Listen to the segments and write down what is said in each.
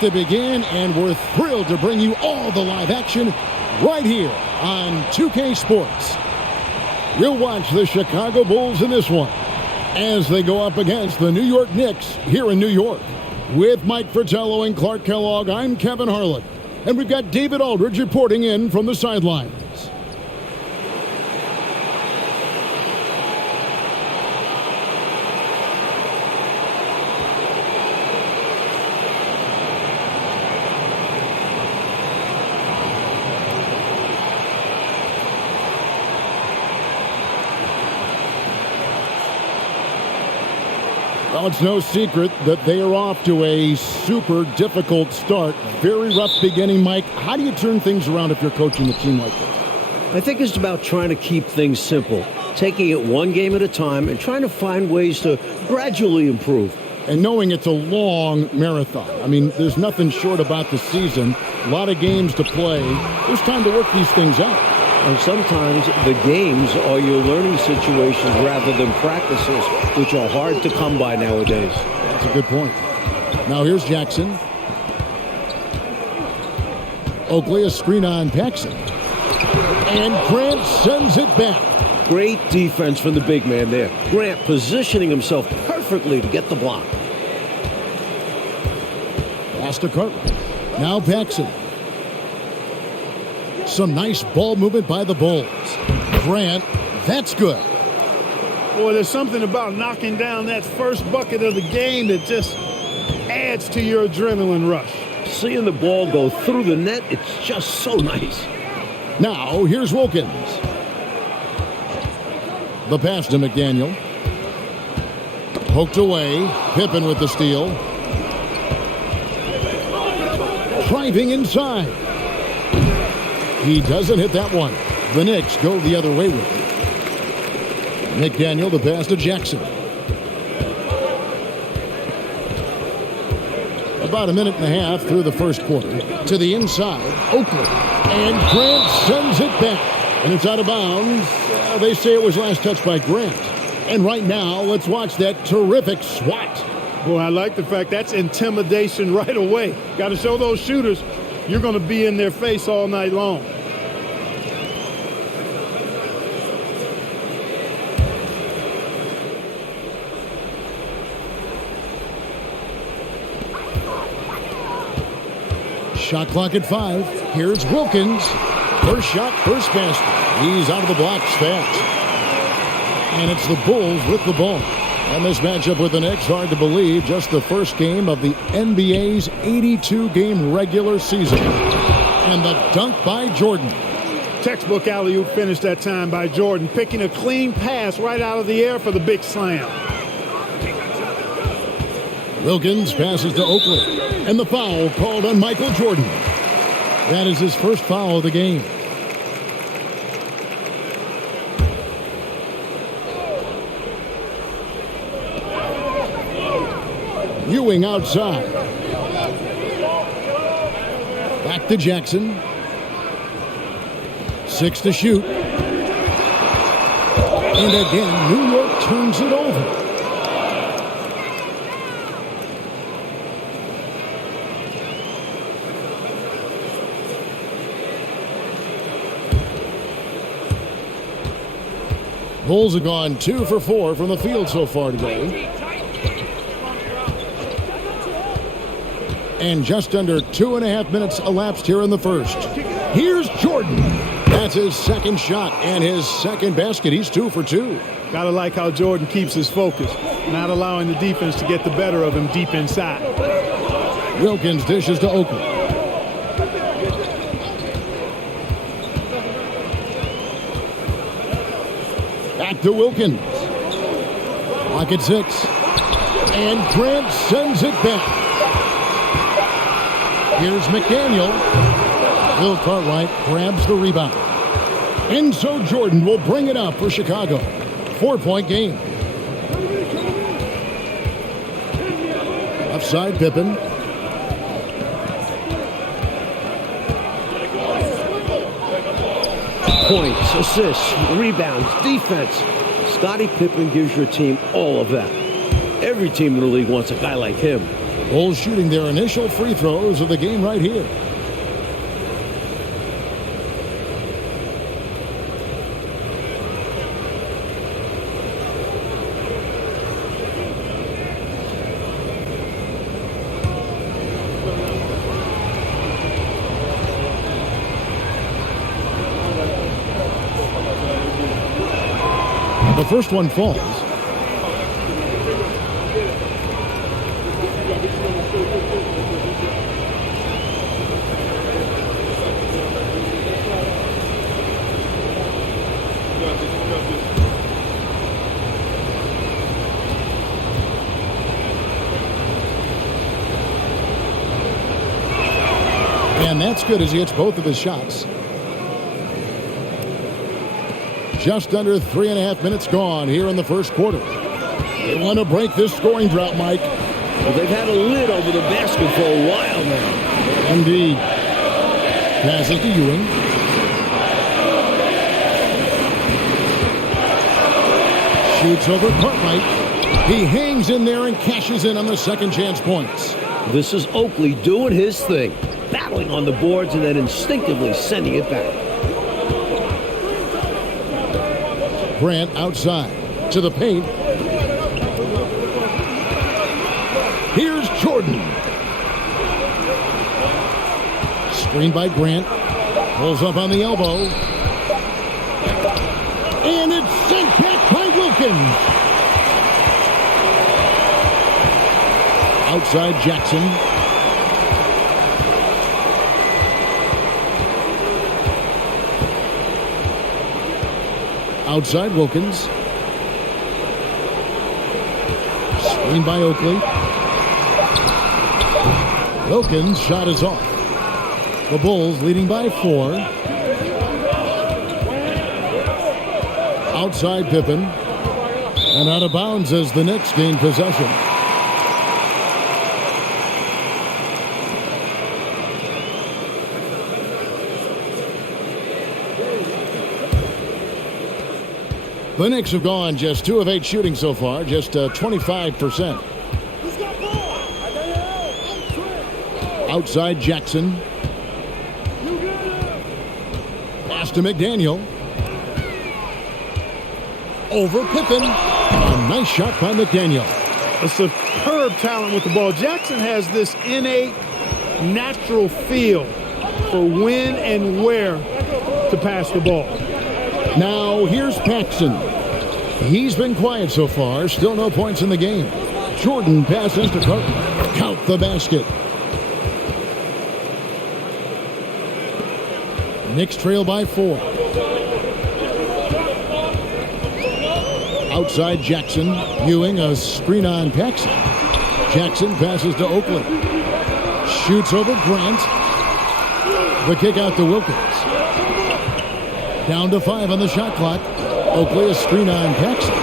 set to begin, and we're thrilled to bring you all the live action right here on 2K Sports. You'll watch the Chicago Bulls in this one as they go up against the New York Knicks here in New York. With Mike Fratello and Clark Kellogg, I'm Kevin Harlan, and we've got David Aldridge reporting in from the sidelines. Well, it's no secret that they are off to a super difficult start. Very rough beginning, Mike. How do you turn things around if you're coaching a team like this? I think it's about trying to keep things simple, taking it one game at a time and trying to find ways to gradually improve. And knowing it's a long marathon. I mean, there's nothing short about the season. A lot of games to play. There's time to work these things out. And sometimes the games are your learning situations rather than practices, which are hard to come by nowadays. That's a good point. Now here's Jackson. Oakley, a screen on Paxson. And Grant sends it back. Great defense from the big man there. Grant positioning himself perfectly to get the block. Pass to Cartwright. Now Paxson. Some nice ball movement by the Bulls. Grant, that's good. Boy, there's something about knocking down that first bucket of the game that just adds to your adrenaline rush. Seeing the ball go through the net, it's just so nice. Now, here's Wilkins. The pass to McDaniel. Poked away. Pippen with the steal. Driving inside. He doesn't hit that one. The Knicks go the other way with it. McDaniel, the pass to Jackson. About a minute and a half through the first quarter. To the inside, Oakley. And Grant sends it back. And it's out of bounds. They say it was last touched by Grant. And right now, let's watch that terrific swat. Boy, I like the fact that's intimidation right away. Got to show those shooters you're going to be in their face all night long. Shot clock at 5. Here's Wilkins. First shot, first basket. He's out of the blocks fast. And it's the Bulls with the ball. And this matchup with the Knicks, hard to believe, just the first game of the NBA's 82-game regular season. And the dunk by Jordan. Textbook alley-oop finish that time by Jordan, picking a clean pass right out of the air for the big slam. Wilkins passes to Oakley. And the foul called on Michael Jordan. That is his first foul of the game. Ewing outside. Back to Jackson. 6 to shoot. And again, New York turns it over. Bulls have gone 2 for 4 from the field so far today. And just under 2.5 minutes elapsed here in the first. Here's Jordan. That's his second shot and his second basket. He's 2 for 2. Gotta like how Jordan keeps his focus, not allowing the defense to get the better of him deep inside. Wilkins dishes to Oakley. Back to Wilkins. Clock at 6. And Grant sends it back. Here's McDaniel. Will Cartwright grabs the rebound. And so Jordan will bring it up for Chicago. 4-point game. Offside Pippen. Points, assists, rebounds, defense. Scottie Pippen gives your team all of that. Every team in the league wants a guy like him. Bulls shooting their initial free throws of the game right here. The first one falls. And that's good as he hits both of his shots. Just under 3.5 minutes gone here in the first quarter. They want to break this scoring drought, Mike. Well, they've had a lid over the basket for a while now. Indeed. Passes to Ewing. Shoots over Cartwright. He hangs in there and cashes in on the second chance points. This is Oakley doing his thing, battling on the boards and then instinctively sending it back. Grant outside to the paint. Here's Jordan. Screen by Grant. Pulls up on the elbow. And it's sent back by Wilkins. Outside Jackson. Outside Wilkins. Screen by Oakley. Wilkins' shot is off. The Bulls leading by 4. Outside Pippen. And out of bounds as the Knicks gain possession. The Knicks have gone just 2 of 8 shooting so far, just 25%. Outside Jackson. Pass to McDaniel. Over Pippen. A nice shot by McDaniel. A superb talent with the ball. Jackson has this innate, natural feel for when and where to pass the ball. Now here's Paxson. He's been quiet so far. Still no points in the game. Jordan passes to Carton. Count the basket. Knicks trail by 4. Outside Jackson. Ewing a screen on Paxson. Jackson passes to Oakley. Shoots over Grant. The kick out to Wilkins. Down to 5 on the shot clock. Oakley a screen on Paxson.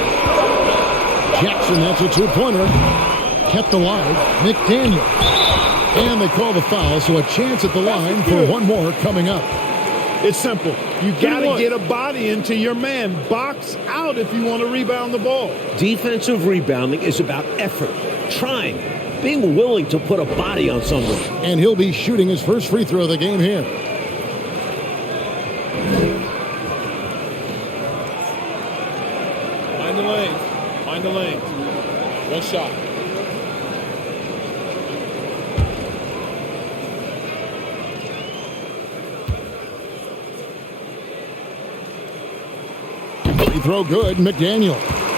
Jackson, that's a 2-pointer. Kept alive. McDaniel. And they call the foul, so a chance at the line for one more coming up. It's simple. You got to get a body into your man. Box out if you want to rebound the ball. Defensive rebounding is about effort, trying, being willing to put a body on someone. And he'll be shooting his first free throw of the game here. Find the lane. Find the lane. One shot. Free throw good, McDaniel.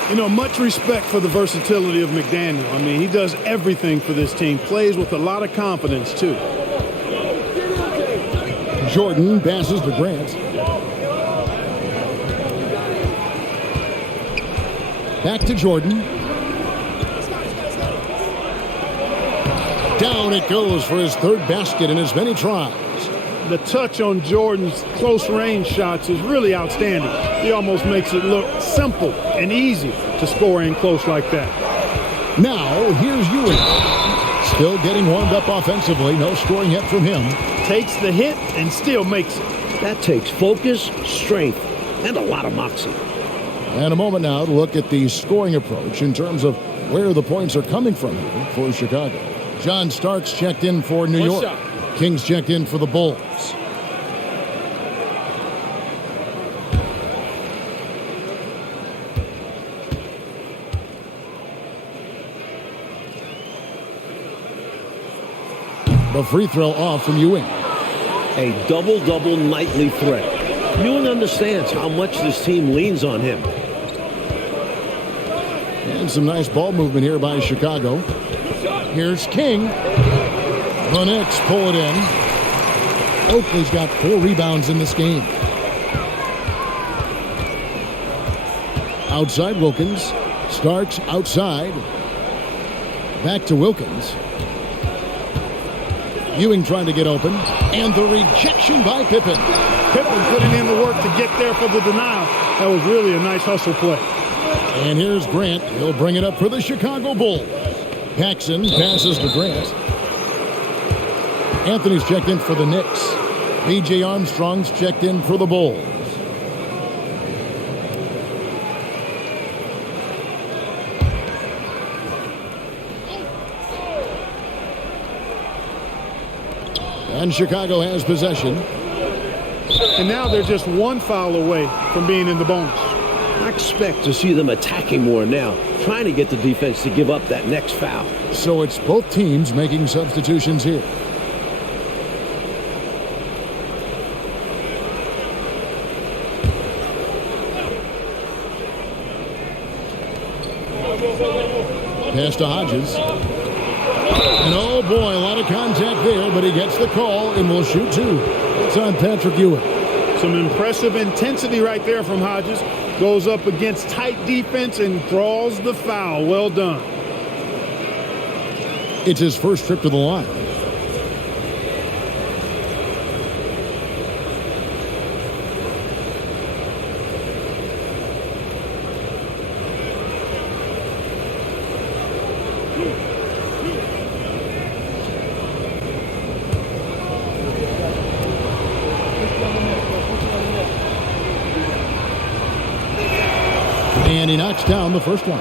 You know, much respect for the versatility of McDaniel. I mean, he does everything for this team. Plays with a lot of confidence, too. Jordan passes to Grant. Back to Jordan. Down it goes for his third basket in as many tries. The touch on Jordan's close-range shots is really outstanding. He almost makes it look simple and easy to score in close like that. Now, here's Ewing. Still getting warmed up offensively. No scoring yet from him. Takes the hit and still makes it. That takes focus, strength, and a lot of moxie. And a moment now to look at the scoring approach in terms of where the points are coming from here for Chicago. John Starks checked in for New One York. shot. Kings checked in for the Bulls. The free throw off from Ewing. A double-double nightly threat. Ewing understands how much this team leans on him. And some nice ball movement here by Chicago. Here's King. The Knicks pull it in. Oakley's got 4 rebounds in this game. Outside Wilkins. Starks outside. Back to Wilkins. Ewing trying to get open. And the rejection by Pippen. Pippen putting in the work to get there for the denial. That was really a nice hustle play. And here's Grant. He'll bring it up for the Chicago Bulls. Paxson passes to Grant. Anthony's checked in for the Knicks. B.J. Armstrong's checked in for the Bulls. And Chicago has possession. And now they're just 1 foul away from being in the bonus. I expect to see them attacking more now, trying to get the defense to give up that next foul. So it's both teams making substitutions here. Pass to Hodges. And oh boy, a lot of contact there, but he gets the call and will shoot 2. It's on Patrick Ewing. Some impressive intensity right there from Hodges. Goes up against tight defense and draws the foul. Well done. It's his first trip to the line. And he knocks down the first one.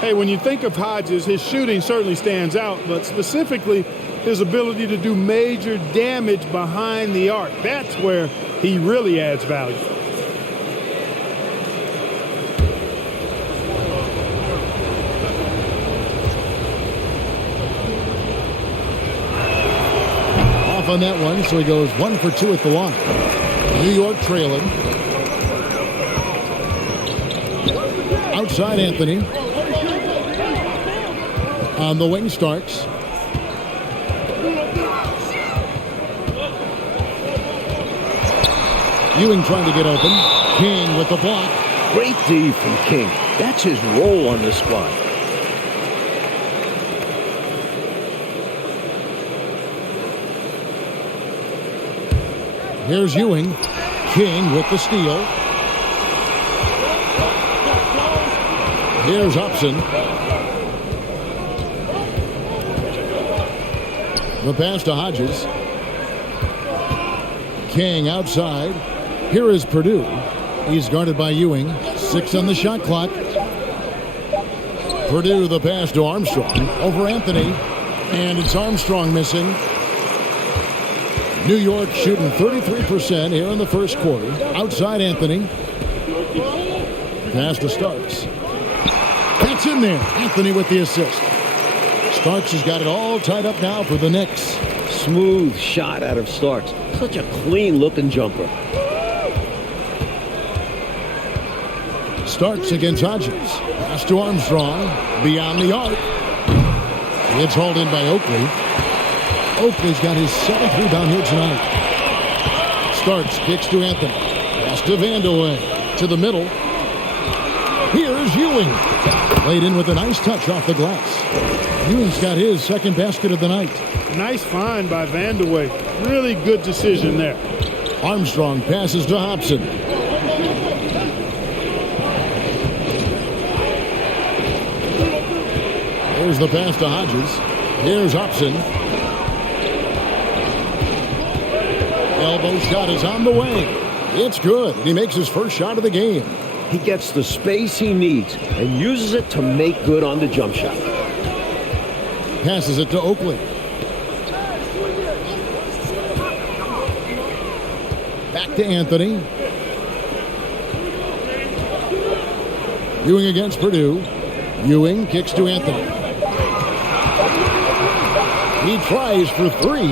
Hey, when you think of Hodges, his shooting certainly stands out, but specifically his ability to do major damage behind the arc. That's where he really adds value. Off on that one, so he goes 1 for 2 at the line. New York trailing. Outside Anthony. On the wing, Starks. Ewing trying to get open. King with the block. Great D from King. That's his role on this squad. Here's Ewing. King with the steal. Here's Upson. The pass to Hodges. King outside. Here is Purdue. He's guarded by Ewing. 6 on the shot clock. Purdue the pass to Armstrong. Over Anthony. And it's Armstrong missing. New York shooting 33% here in the first quarter. Outside Anthony. Pass to Starks. That's in there. Anthony with the assist. Starks has got it all tied up now for the Knicks. Smooth shot out of Starks. Such a clean-looking jumper. Starks against Hodges. Pass to Armstrong. Beyond the arc. It's hauled in by Oakley. Oakley's got his 7th rebound here tonight. Starks kicks to Anthony. Pass to Vandeweghe. To the middle. Here's Ewing. Laid in with a nice touch off the glass. Ewing's got his 2nd basket of the night. Nice find by Vandeweghe. Really good decision there. Armstrong passes to Hobson. Here's the pass to Hodges. Here's Hobson. Elbow shot is on the way. It's good. He makes his first shot of the game. He gets the space he needs and uses it to make good on the jump shot. Passes it to Oakley. Back to Anthony. Ewing against Purdue. Ewing kicks to Anthony. He tries for three.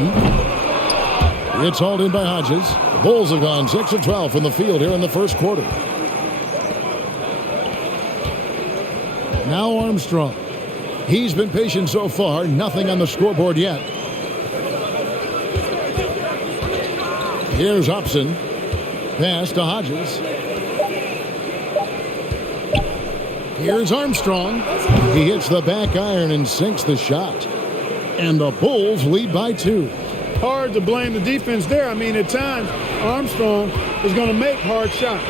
It's hauled in by Hodges. The Bulls have gone 6 of 12 from the field here in the first quarter. Now Armstrong. He's been patient so far. Nothing on the scoreboard yet. Here's Upson. Pass to Hodges. Here's Armstrong. He hits the back iron and sinks the shot. And the Bulls lead by 2. Hard to blame the defense there. I mean, at times, Armstrong is going to make hard shots.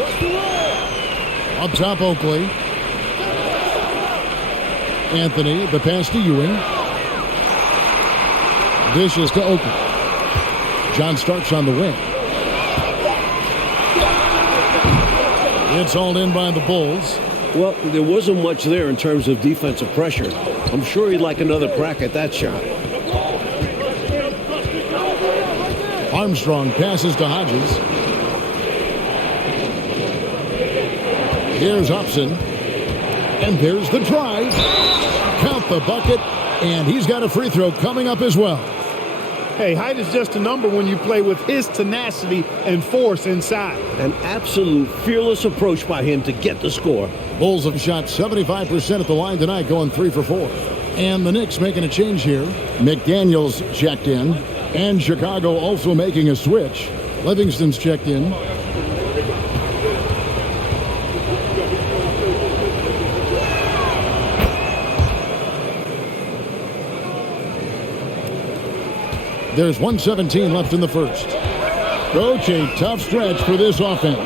Up top, Oakley. Anthony, the pass to Ewing. Dishes to Oakley. John Starks on the wing. It's hauled in by the Bulls. Well, there wasn't much there in terms of defensive pressure. I'm sure he'd like another crack at that shot. Armstrong passes to Hodges. Here's Upson. And there's the drive. Count the bucket. And he's got a free throw coming up as well. Hey, height is just a number when you play with his tenacity and force inside. An absolute fearless approach by him to get the score. Bulls have shot 75% at the line tonight, going 3 for 4. And the Knicks making a change here. McDaniels checked in. And Chicago also making a switch. Livingston's checked in. There's 1:17 left in the first. Coach, a tough stretch for this offense.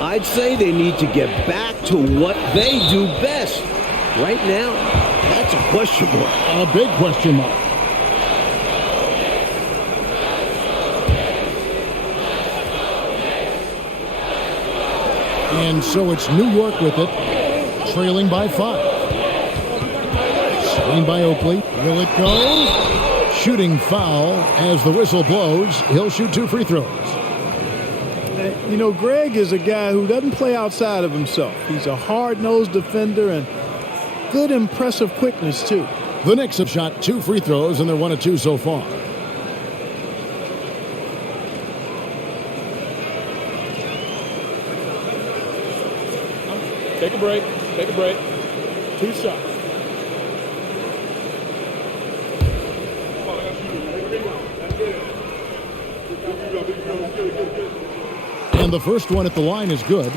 I'd say they need to get back to what they do best. Right now, that's a question mark. A big question mark. And so it's New York with it, trailing by 5. Screen by Oakley. Will it go? Shooting foul as the whistle blows. He'll shoot 2 free throws. You know, Greg is a guy who doesn't play outside of himself. He's a hard-nosed defender and good, impressive quickness, too. The Knicks have shot 2 free throws, and they're 1 of 2 so far. Take a break. Take a break. 2 shots. And the first one at the line is good.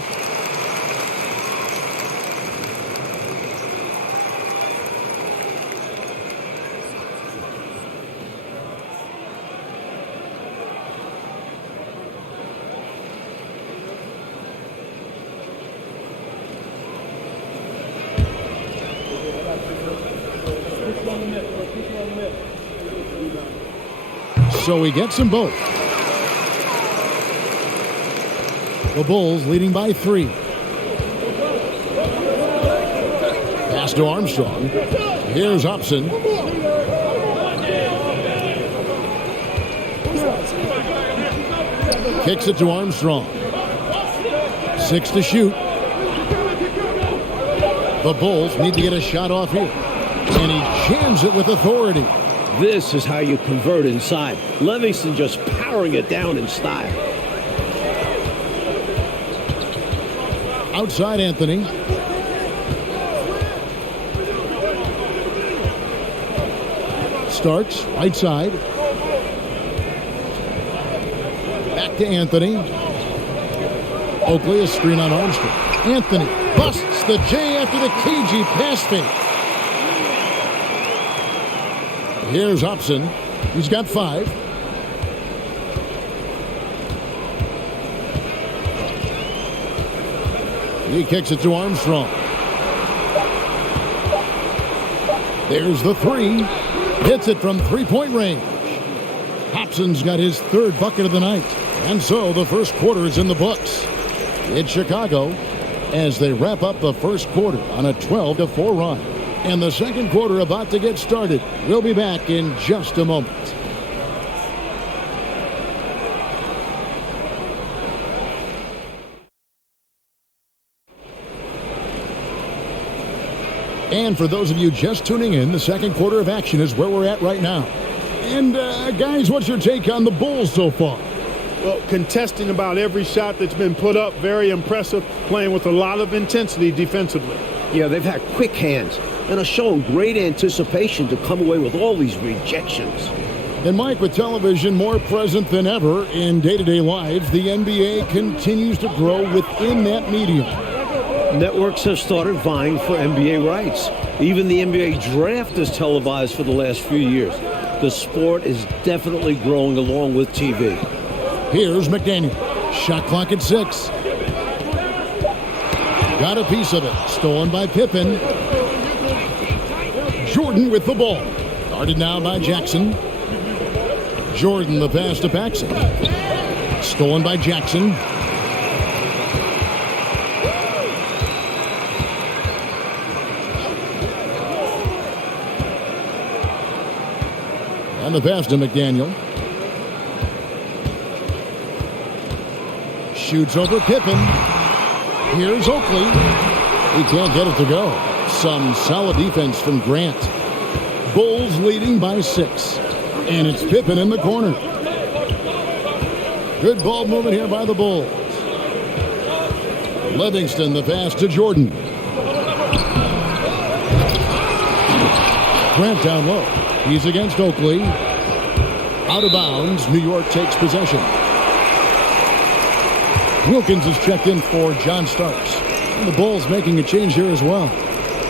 So he gets them both. The Bulls leading by 3. Pass to Armstrong. Here's Upson. Kicks it to Armstrong. 6 to shoot. The Bulls need to get a shot off here. And he jams it with authority. This is how you convert inside. Livingston just powering it down in style. Outside Anthony. Starks, right side. Back to Anthony. Oakley, a screen on Armstrong. Anthony busts the J after the cagey pass fake. Here's Upson. He's got 5. He kicks it to Armstrong. There's the 3. Hits it from 3-point range. Hobson's got his 3rd bucket of the night. And so the first quarter is in the books. It's Chicago as they wrap up the first quarter on a 12-4 run. And the second quarter about to get started. We'll be back in just a moment. And for those of you just tuning in, the second quarter of action is where we're at right now. And, guys, what's your take on the Bulls so far? Well, contesting about every shot that's been put up, very impressive, playing with a lot of intensity defensively. Yeah, they've had quick hands and are showing great anticipation to come away with all these rejections. And, Mike, with television more present than ever in day-to-day lives, the NBA continues to grow within that medium. Networks have started vying for NBA rights. Even the NBA draft is televised for the last few years. The sport is definitely growing along with TV. Here's McDaniel. Shot clock at 6. Got a piece of it. Stolen by Pippen. Jordan with the ball. Guarded now by Jackson. Jordan the pass to Paxson. Stolen by Jackson. And the pass to McDaniel. Shoots over Pippen. Here's Oakley. He can't get it to go. Some solid defense from Grant. Bulls leading by 6. And it's Pippen in the corner. Good ball movement here by the Bulls. Livingston the pass to Jordan. Grant down low. He's against Oakley. Out of bounds. New York takes possession. Wilkins is checked in for John Starks. And the Bulls making a change here as well.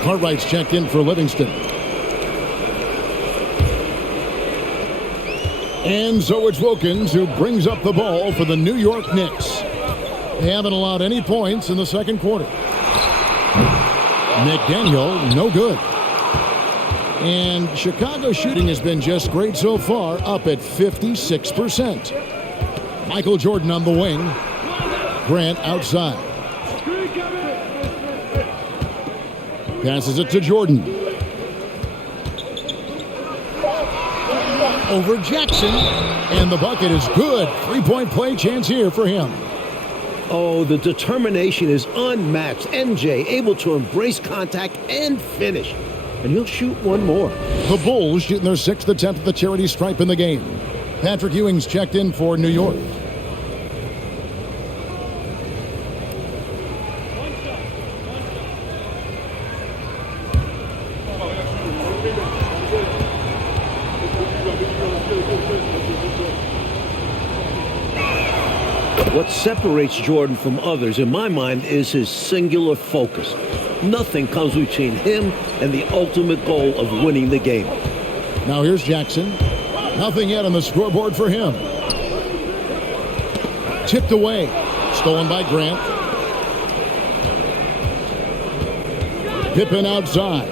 Cartwright's checked in for Livingston. And so it's Wilkins who brings up the ball for the New York Knicks. They haven't allowed any points in the second quarter. McDaniel, no good. And Chicago shooting has been just great so far, up at 56%. Michael Jordan on the wing. Grant outside. Passes it to Jordan. Over Jackson. And the bucket is good. Three-point play chance here for him. Oh, the determination is unmatched. MJ able to embrace contact and finish. And he'll shoot one more. The Bulls shooting their 6th attempt at the charity stripe in the game. Patrick Ewing's checked in for New York. What separates Jordan from others, in my mind, is his singular focus. Nothing comes between him and the ultimate goal of winning the game. Now here's Jackson. Nothing yet on the scoreboard for him. Tipped away. Stolen by Grant. Pippen outside.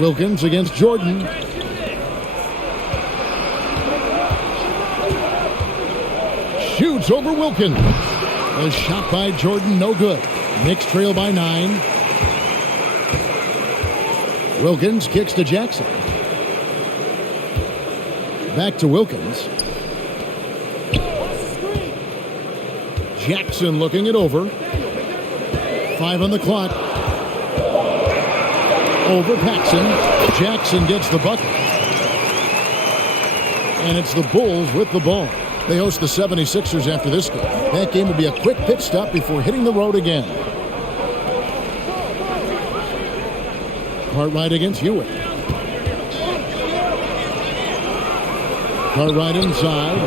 Wilkins against Jordan. Shoots over Wilkins. A shot by Jordan, no good. Knicks trail by 9. Wilkins kicks to Jackson. Back to Wilkins. Jackson looking it over. 5 on the clock. Over Paxson. Jackson gets the bucket. And it's the Bulls with the ball. They host the 76ers after this game. That game will be a quick pit stop before hitting the road again. Cartwright against Hewitt. Cartwright inside.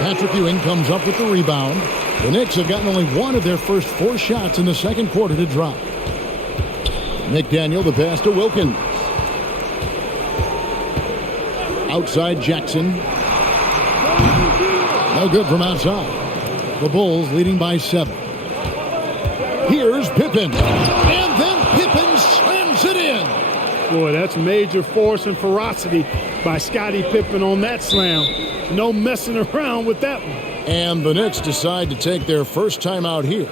Patrick Ewing comes up with the rebound. The Knicks have gotten only one of their first 4 shots in the second quarter to drop. McDaniel the pass to Wilkins. Outside Jackson. No good from outside. The Bulls leading by 7. Here's Pippen. And then Pippen slams it in. Boy, that's major force and ferocity by Scottie Pippen on that slam. No messing around with that one. And the Knicks decide to take their first time out here.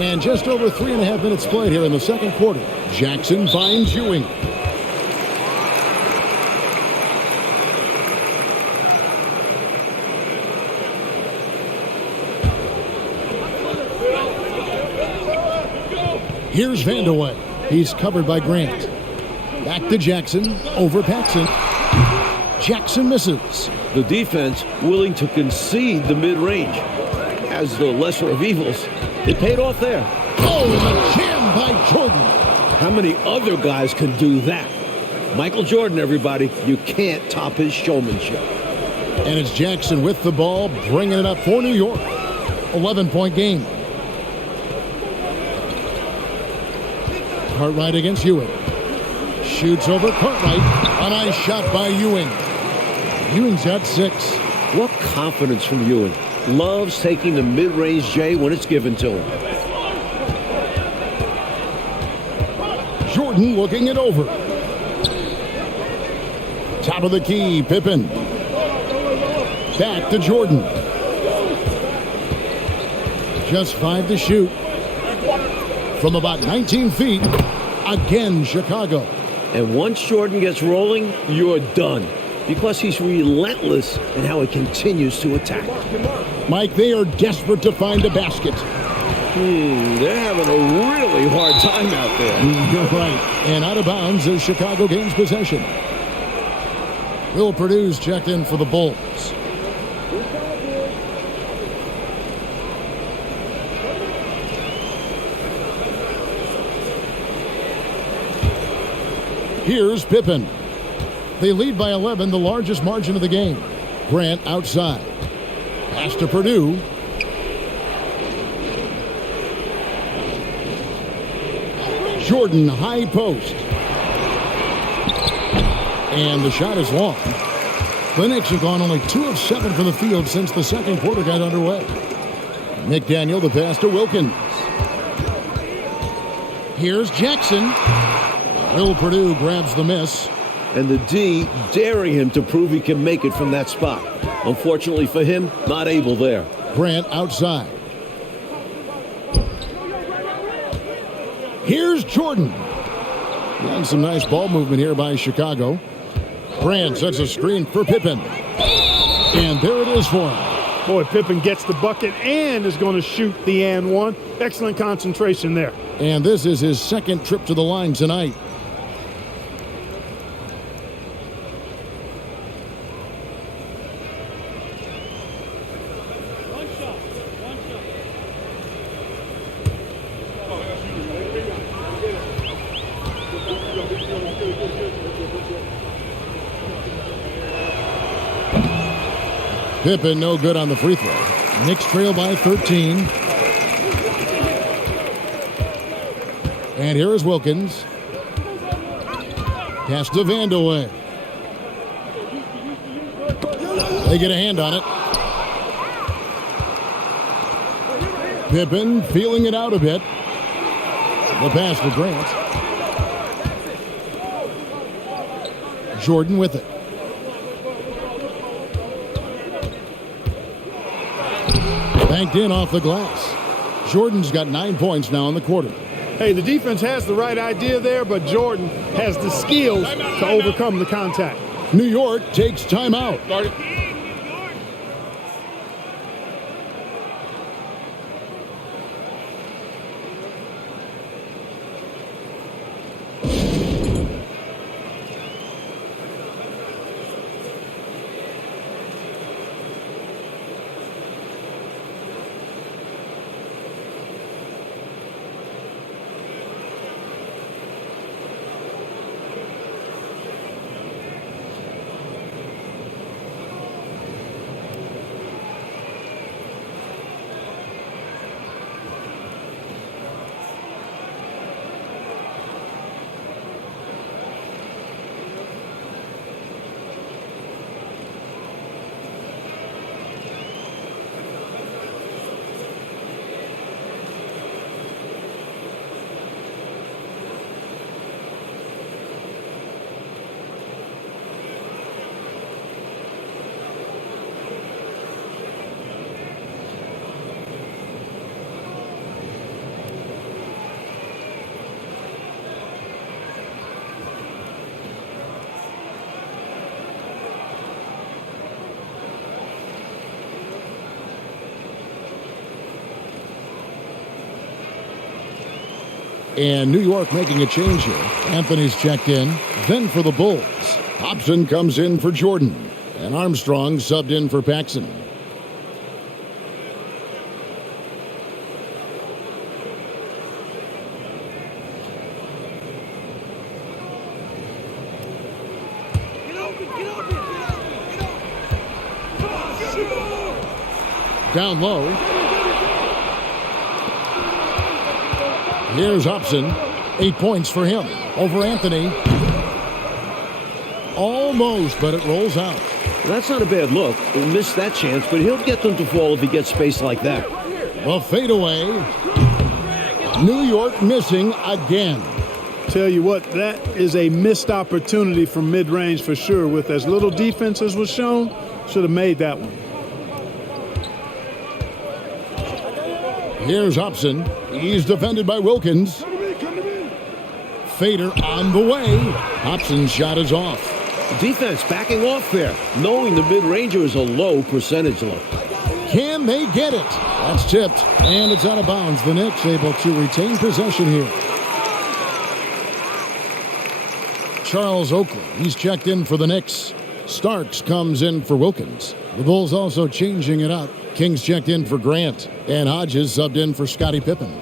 And just over 3.5 minutes played here in the second quarter. Jackson finds Ewing. Here's Vandeweghe. He's covered by Grant. Back to Jackson. Over Paxson. Jackson misses. The defense willing to concede the mid-range. As the lesser of evils, it paid off there. Oh, and a jam by Jordan. How many other guys can do that? Michael Jordan, everybody. You can't top his showmanship. And it's Jackson with the ball, bringing it up for New York. 11-point game. Cartwright against Ewing. Shoots over Cartwright. A nice shot by Ewing. Ewing's got 6. What confidence from Ewing. Loves taking the mid-range J when it's given to him. Jordan looking it over. Top of the key, Pippen. Back to Jordan. Just 5 to shoot. From about 19 feet. Again, Chicago. And once Jordan gets rolling, you're done. Because he's relentless in how he continues to attack. Mike, they are desperate to find a basket. They're having a really hard time out there. You're right. And out of bounds as Chicago gains possession. Will Purdue's checked in for the Bulls. Here's Pippen. They lead by 11, the largest margin of the game. Grant outside. Pass to Purdue. Jordan, high post. And the shot is long. The Knicks have gone only 2 of 7 from the field since the second quarter got underway. McDaniel, the pass to Wilkins. Here's Jackson. Will Purdue grabs the miss. And the D daring him to prove he can make it from that spot. Unfortunately for him, not able there. Grant outside. Here's Jordan. And some nice ball movement here by Chicago. Grant sets a screen for Pippen. And there it is for him. Boy, Pippen gets the bucket and is going to shoot the and one. Excellent concentration there. And this is his second trip to the line tonight. Pippen no good on the free throw. Knicks trail by 13. And here is Wilkins. Pass to Vandeweghe. They get a hand on it. Pippen feeling it out a bit. The pass to Grant. Jordan with it. Banked in off the glass. Jordan's got 9 points now in the quarter. Hey, the defense has the right idea there, but Jordan has the skills to overcome the contact. New York takes timeout. And New York making a change here. Anthony's checked in. Then for the Bulls, Hobson comes in for Jordan. And Armstrong subbed in for Paxson. Down low. Here's Hobson. 8 points for him over Anthony. Almost, but it rolls out. That's not a bad look. He missed that chance, but he'll get them to fall if he gets space like that. The fadeaway. New York missing again. Tell you what, that is a missed opportunity from mid-range for sure. With as little defense as was shown, should have made that one. Here's Hobson. He's defended by Wilkins. Fader on the way. Hobson's shot is off. Defense backing off there, knowing the mid-ranger is a low percentage look. Can they get it? That's tipped, and it's out of bounds. The Knicks able to retain possession here. Charles Oakley, he's checked in for the Knicks. Starks comes in for Wilkins. The Bulls also changing it up. Kings checked in for Grant, and Hodges subbed in for Scottie Pippen.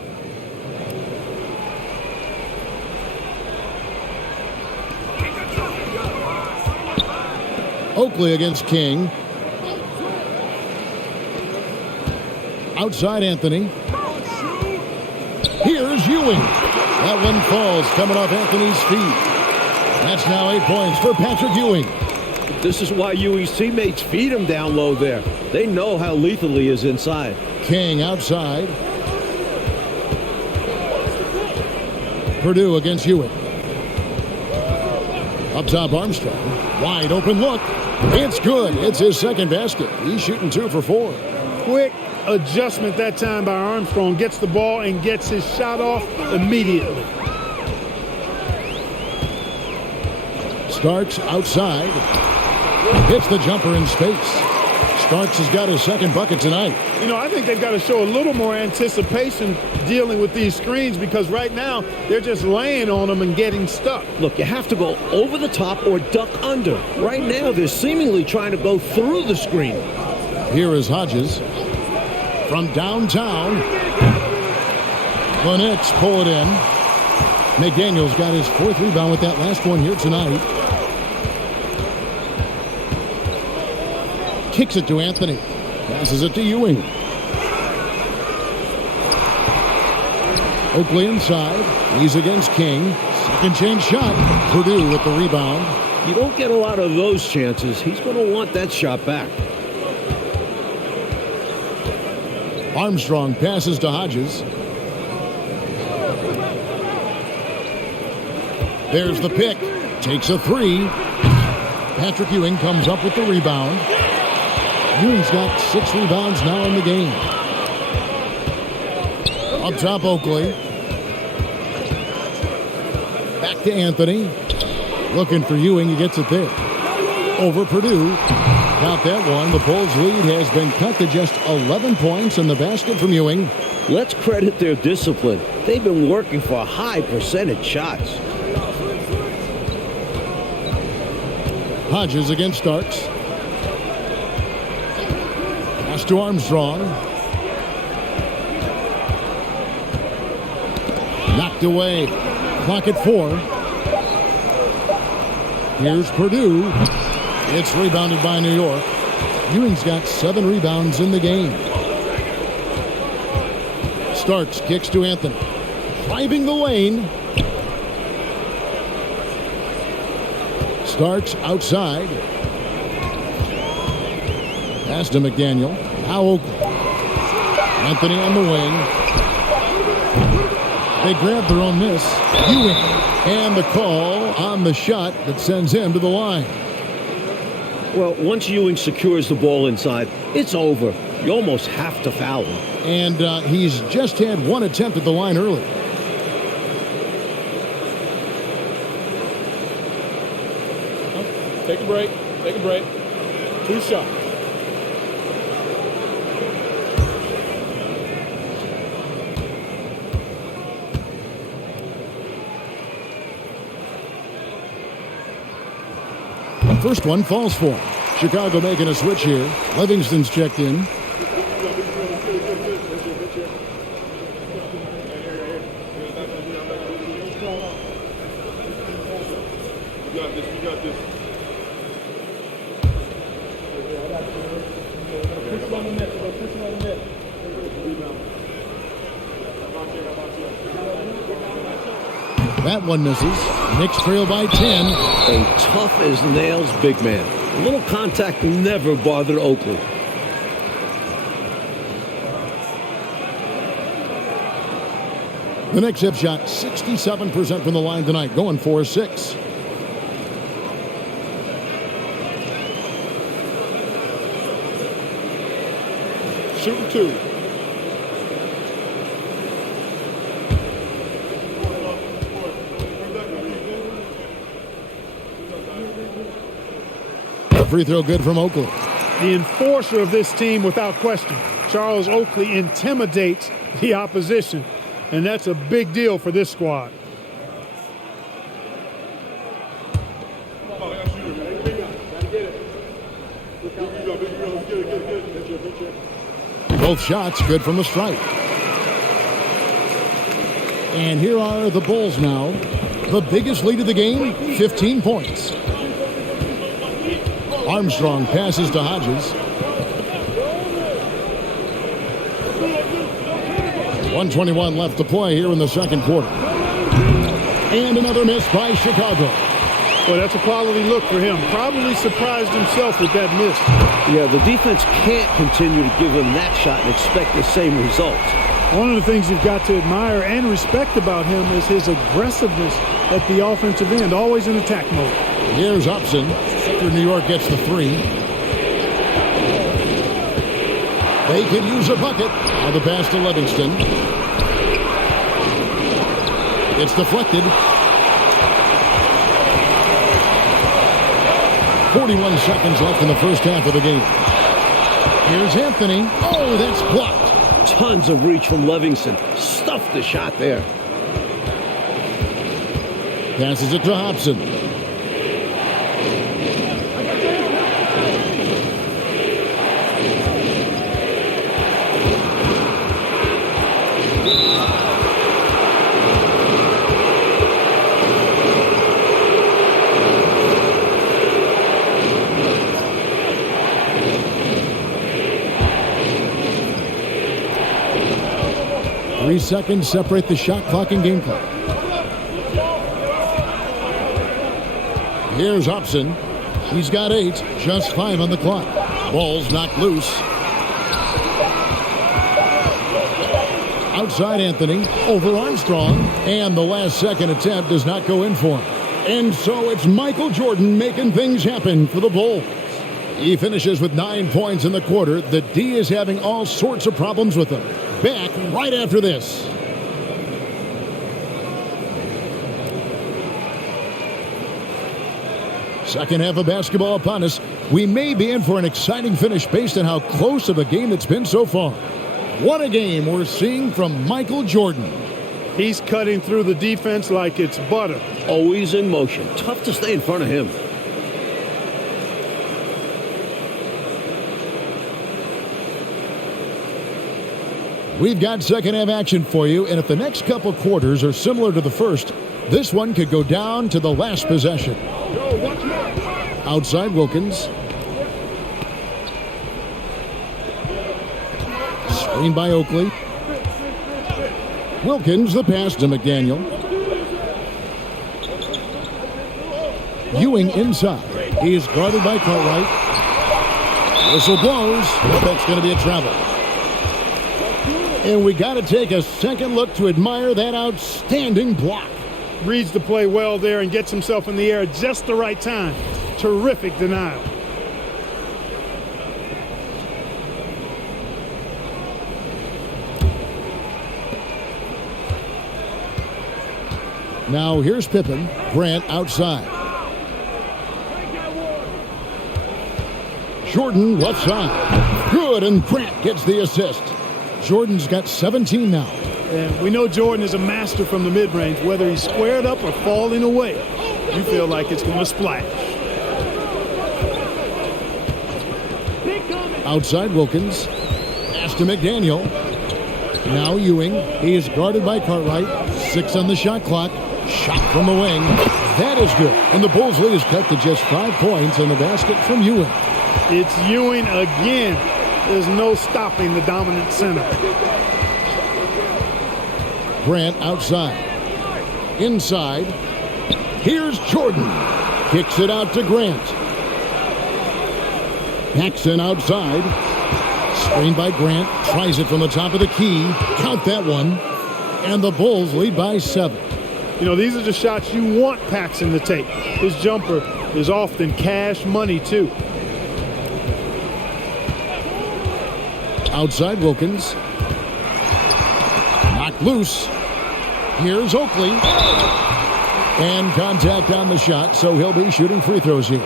Oakley against King. Outside Anthony. Here's Ewing. That one falls coming off Anthony's feet. That's now 8 points for Patrick Ewing. This is why Ewing's teammates feed him down low there. They know how lethal he is inside. King outside. Purdue against Ewing. Up top Armstrong. Wide open look. It's good. It's his second basket. He's shooting 2 for 4. Quick adjustment that time by Armstrong. Gets the ball and gets his shot off immediately. Starks outside. Hits the jumper in space. Starks has got his second bucket tonight. You know, I think they've got to show a little more anticipation dealing with these screens because right now they're just laying on them and getting stuck. Look, you have to go over the top or duck under. Right now, they're seemingly trying to go through the screen. Here is Hodges from downtown. The Knicks pull it in. McDaniel's got his 4th rebound with that last one here tonight. Kicks it to Anthony. Passes it to Ewing. Oakley inside. He's against King. Second chance shot. Purdue with the rebound. You don't get a lot of those chances. He's going to want that shot back. Armstrong passes to Hodges. There's the pick. Takes a 3. Patrick Ewing comes up with the rebound. Ewing's got 6 rebounds now in the game. Up top, Oakley. Back to Anthony. Looking for Ewing. He gets it there. Over Purdue. Got that one. The Bulls' lead has been cut to just 11 points in the basket from Ewing. Let's credit their discipline. They've been working for high percentage shots. Hodges against Starks. Pass to Armstrong. Knocked away. Clock at 4. Here's Purdue. It's rebounded by New York. Ewing's got 7 rebounds in the game. Starks kicks to Anthony. Driving the lane. Starks outside. Pass to McDaniel. Now Oakley. Anthony on the wing. They grab their own miss. Ewing. And the call on the shot that sends him to the line. Well, once Ewing secures the ball inside, it's over. You almost have to foul him. And he's just had 1 attempt at the line earlier. Take a break. Take a break. 2 shots. First one falls for him. Chicago making a switch here. Livingston's checked in. That one misses. Knicks trail by 10. A tough as nails big man. A little contact never bothered Oakley. The Knicks have shot 67% from the line tonight, going 4-6. Shooting 2. Free throw good from Oakley. The enforcer of this team without question. Charles Oakley intimidates the opposition, and that's a big deal for this squad. Both shots good from the stripe. And here are the Bulls now. The biggest lead of the game, 15 points. Armstrong passes to Hodges. 1:21 left to play here in the second quarter. And another miss by Chicago. Well, that's a quality look for him. Probably surprised himself with that miss. Yeah, the defense can't continue to give him that shot and expect the same results. One of the things you've got to admire and respect about him is his aggressiveness at the offensive end, always in attack mode. Here's Upson after New York gets the 3. They could use a bucket. Now the pass to Livingston. It's deflected. 41 seconds left in the first half of the game. Here's Anthony. Oh, that's blocked. Tons of reach from Livingston. Stuffed the shot there. Passes it to Hobson. Three seconds separate the shot clock and game clock. Here's Hobson. He's got 8, just 5 on the clock. Ball's knocked loose. Outside Anthony, over Armstrong, and the last second attempt does not go in for him. And so it's Michael Jordan making things happen for the Bulls. He finishes with 9 points in the quarter. The D is having all sorts of problems with him. Back right after this. Second half of basketball upon us. We may be in for an exciting finish based on how close of a game it's been so far. What a game we're seeing from Michael Jordan. He's cutting through the defense like it's butter. Always in motion. Tough to stay in front of him. We've got second half action for you, and if the next couple quarters are similar to the first, this one could go down to the last possession. Outside Wilkins. Screen by Oakley. Wilkins, the pass to McDaniel. Ewing inside. He is guarded by Cartwright. Whistle blows. That's going to be a travel. And we got to take a second look to admire that outstanding block. Reads the play well there and gets himself in the air at just the right time. Terrific denial. Now here's Pippen. Grant outside. Jordan left side. Good, and Grant gets the assist. Jordan's got 17 now. And we know Jordan is a master from the mid-range. Whether he's squared up or falling away, you feel like it's going to splash. Outside Wilkins. Pass to McDaniel. Now Ewing. He is guarded by Cartwright. 6 on the shot clock. Shot from the wing. That is good. And the Bulls lead is cut to just 5 points in the basket from Ewing. It's Ewing again. There's no stopping the dominant center. Grant outside. Inside. Here's Jordan. Kicks it out to Grant. Paxson outside. Screened by Grant. Tries it from the top of the key. Count that one. And the Bulls lead by 7. You know, these are the shots you want Paxson to take. His jumper is often cash money, too. Outside Wilkins. Knocked loose. Here's Oakley. And contact on the shot, so he'll be shooting free throws here.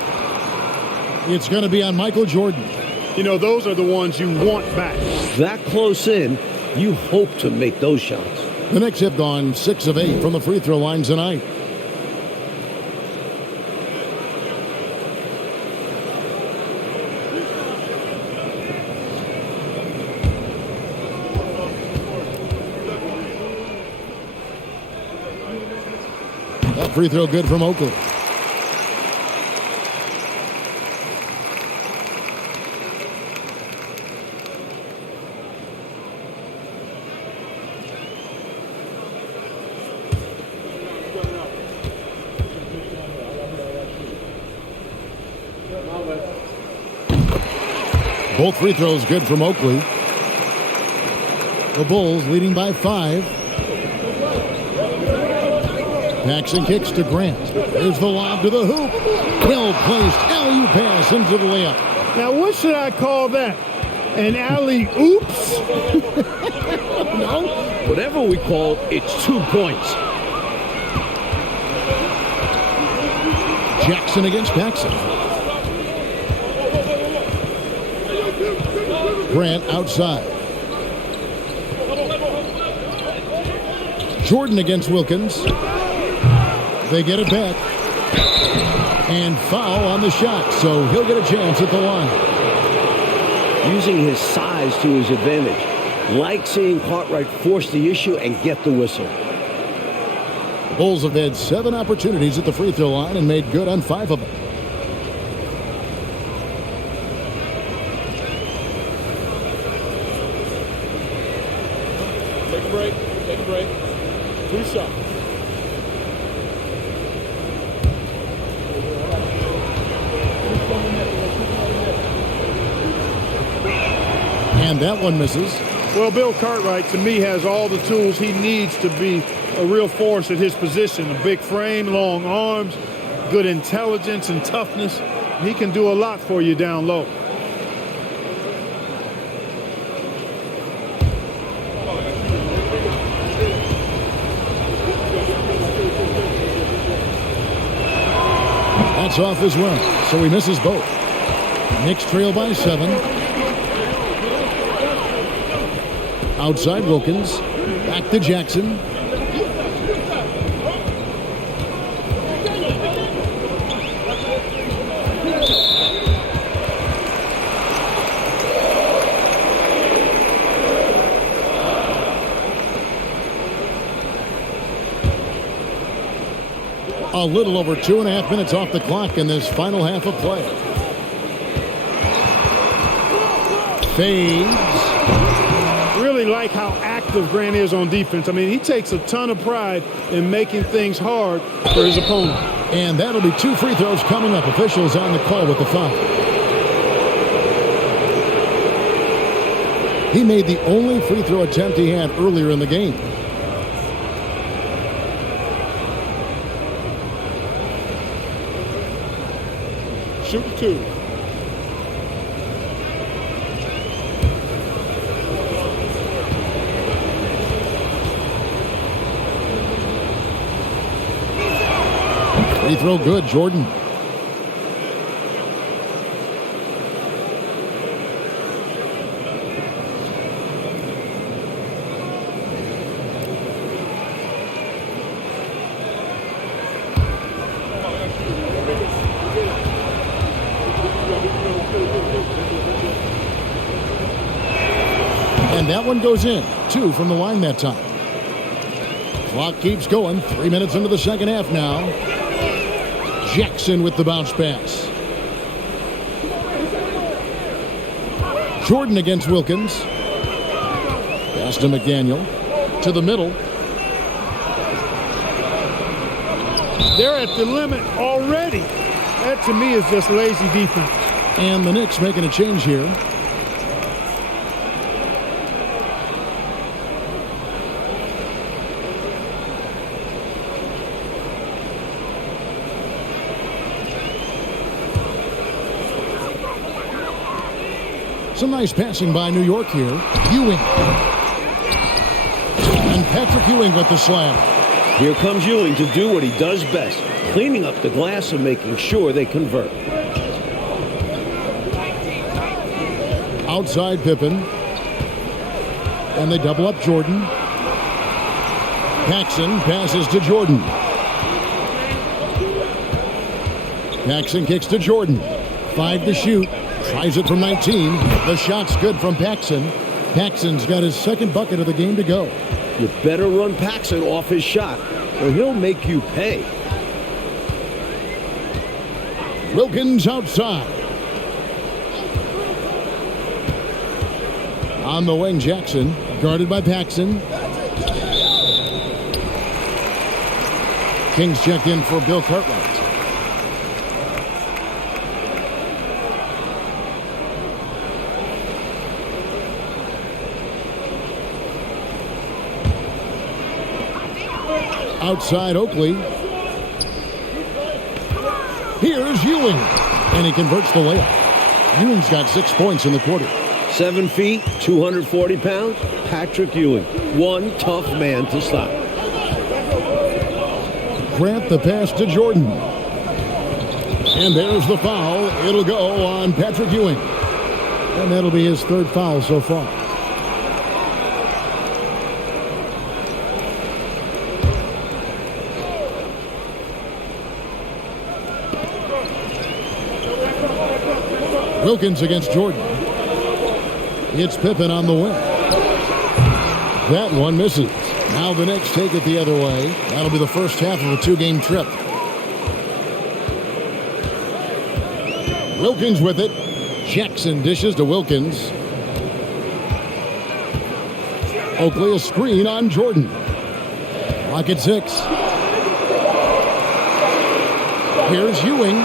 It's going to be on Michael Jordan. You know, those are the ones you want back. That close in, you hope to make those shots. The Knicks have gone 6 of 8 from the free throw line tonight. That free throw good from Oakley. Both free throws good from Oakley. The Bulls leading by 5. Paxson kicks to Grant. There's the lob to the hoop. Well placed alley-oop pass into the layup. Now, what should I call that? An alley-oops? No, whatever we call it's 2 points. Jackson against Paxson. Grant outside. Jordan against Wilkins. They get it back. And foul on the shot, so he'll get a chance at the line. Using his size to his advantage. Like seeing Cartwright force the issue and get the whistle. The Bulls have had 7 opportunities at the free throw line and made good on 5 of them. Take a break. Take a break. 2 shots. And that one misses. Well, Bill Cartwright, to me, has all the tools he needs to be a real force at his position. A big frame, long arms, good intelligence and toughness. He can do a lot for you down low. That's off as well, so he misses both. Knicks trail by 7. Outside Wilkins. Back to Jackson. A little over 2.5 minutes off the clock in this final half of play. Fades. Really like how active Grant is on defense. I mean, he takes a ton of pride in making things hard for his opponent. And that'll be 2 free throws coming up. Officials on the call with the foul. He made the only free throw attempt he had earlier in the game. Shoot 2. Free throw good, Jordan. And that one goes in. 2 from the line that time. Clock keeps going. 3 minutes into the second half now. Jackson with the bounce pass. Jordan against Wilkins. Pass to McDaniel. To the middle. They're at the limit already. That, to me, is just lazy defense. And the Knicks making a change here. Some nice passing by New York here. Ewing. And Patrick Ewing with the slam. Here comes Ewing to do what he does best, cleaning up the glass and making sure they convert. Outside Pippen. And they double up Jordan. Paxson passes to Jordan. Paxson kicks to Jordan. 5 to shoot. Tries it from 19. The shot's good from Paxson. Paxson's got his second bucket of the game to go. You better run Paxson off his shot, or he'll make you pay. Wilkins outside. On the wing, Jackson, guarded by Paxson. Kings checked in for Bill Cartwright. Outside Oakley. Here's Ewing. And he converts the layup. Ewing's got 6 points in the quarter. 7 feet, 240 pounds, Patrick Ewing. One tough man to stop. Grant the pass to Jordan. And there's the foul. It'll go on Patrick Ewing. And that'll be his 3rd foul so far. Wilkins against Jordan. It's Pippen on the wing. That one misses. Now the Knicks take it the other way. That'll be the first half of a 2-game trip. Wilkins with it. Jackson dishes to Wilkins. Oakley a screen on Jordan. Clock at 6. Here's Ewing.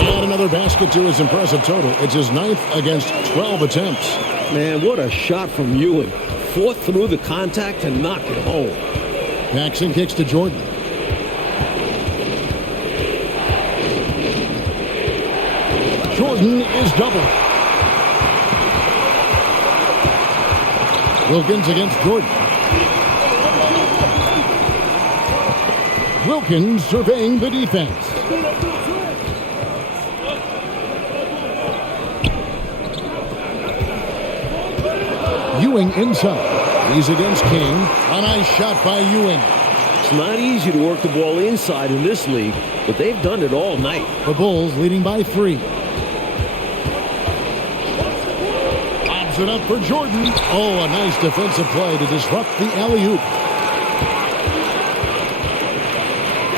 And another basket to his impressive total. It's his 9th against 12 attempts. Man, what a shot from Ewing. Fought through the contact and knocked it home. Paxson kicks to Jordan. Jordan is double. Wilkins against Jordan. Wilkins surveying the defense. Ewing inside. He's against King. A nice shot by Ewing. It's not easy to work the ball inside in this league, but they've done it all night. The Bulls leading by 3. Lobs it up for Jordan. Oh, a nice defensive play to disrupt the alley-oop.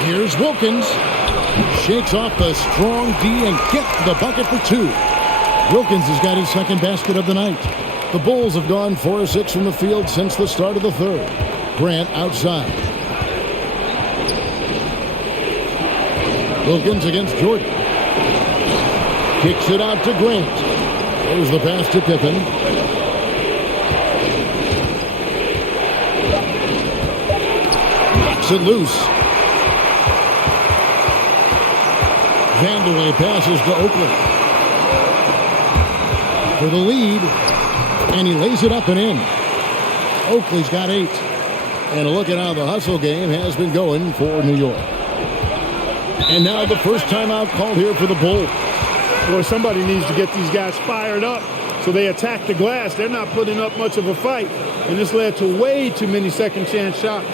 Here's Wilkins. Shakes off the strong D and gets the bucket for 2. Wilkins has got his 2nd basket of the night. The Bulls have gone 4 of 6 from the field since the start of the 3rd. Grant outside. Wilkins against Jordan. Kicks it out to Grant. There's the pass to Pippen. Knocks it loose. Vandeweghe passes to Oakley. For the lead. And he lays it up and in. Oakley's got 8. And a look at how the hustle game has been going for New York. And now the first timeout called here for the Bulls. Boy, somebody needs to get these guys fired up so they attack the glass. They're not putting up much of a fight. And this led to way too many second chance shots.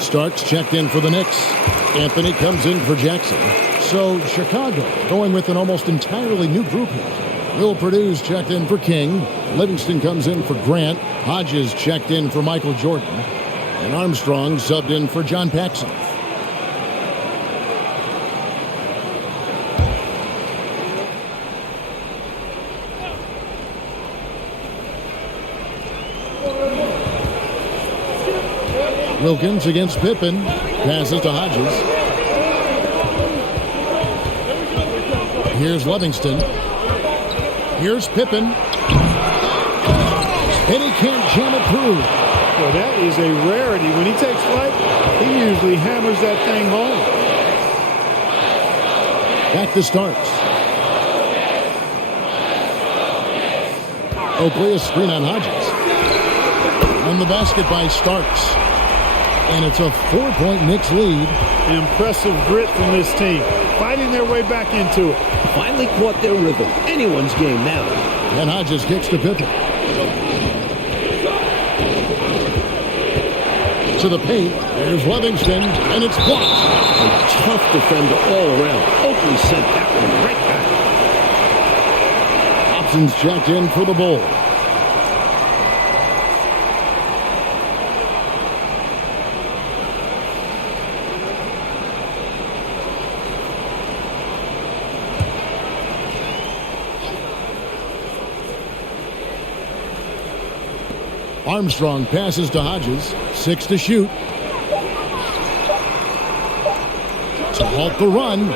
Starks checked in for the Knicks. Anthony comes in for Jackson. So Chicago going with an almost entirely new group here. Will Purdue's checked in for King. Livingston comes in for Grant. Hodges checked in for Michael Jordan. And Armstrong subbed in for John Paxson. Wilkins against Pippen. Passes to Hodges. Here's Livingston. Here's Pippen. And he can't jam it through. Well, that is a rarity. When he takes flight, he usually hammers that thing home. Back to Starks. Oakley, a screen on Hodges. On the basket by Starks. And it's a 4-point Knicks lead. Impressive grit from this team. Fighting their way back into it. Finally caught their rhythm. Anyone's game now. And Hodges kicks to Pippen. To the paint. There's Livingston. And it's blocked. A tough defender all around. Oakley sent that one right back. Hobson's checked in for the Bulls. Armstrong passes to Hodges. 6 to shoot. To halt the run.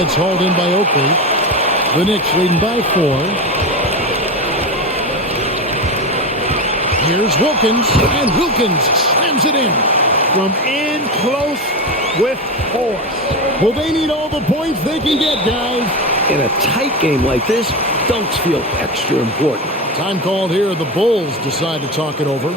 It's hauled in by Oakley. The Knicks leading by 4. Here's Wilkins. And Wilkins slams it in. From in close with force. Well, they need all the points they can get, guys. In a tight game like this, dunks feel extra important. Time called here. The Bulls decide to talk it over.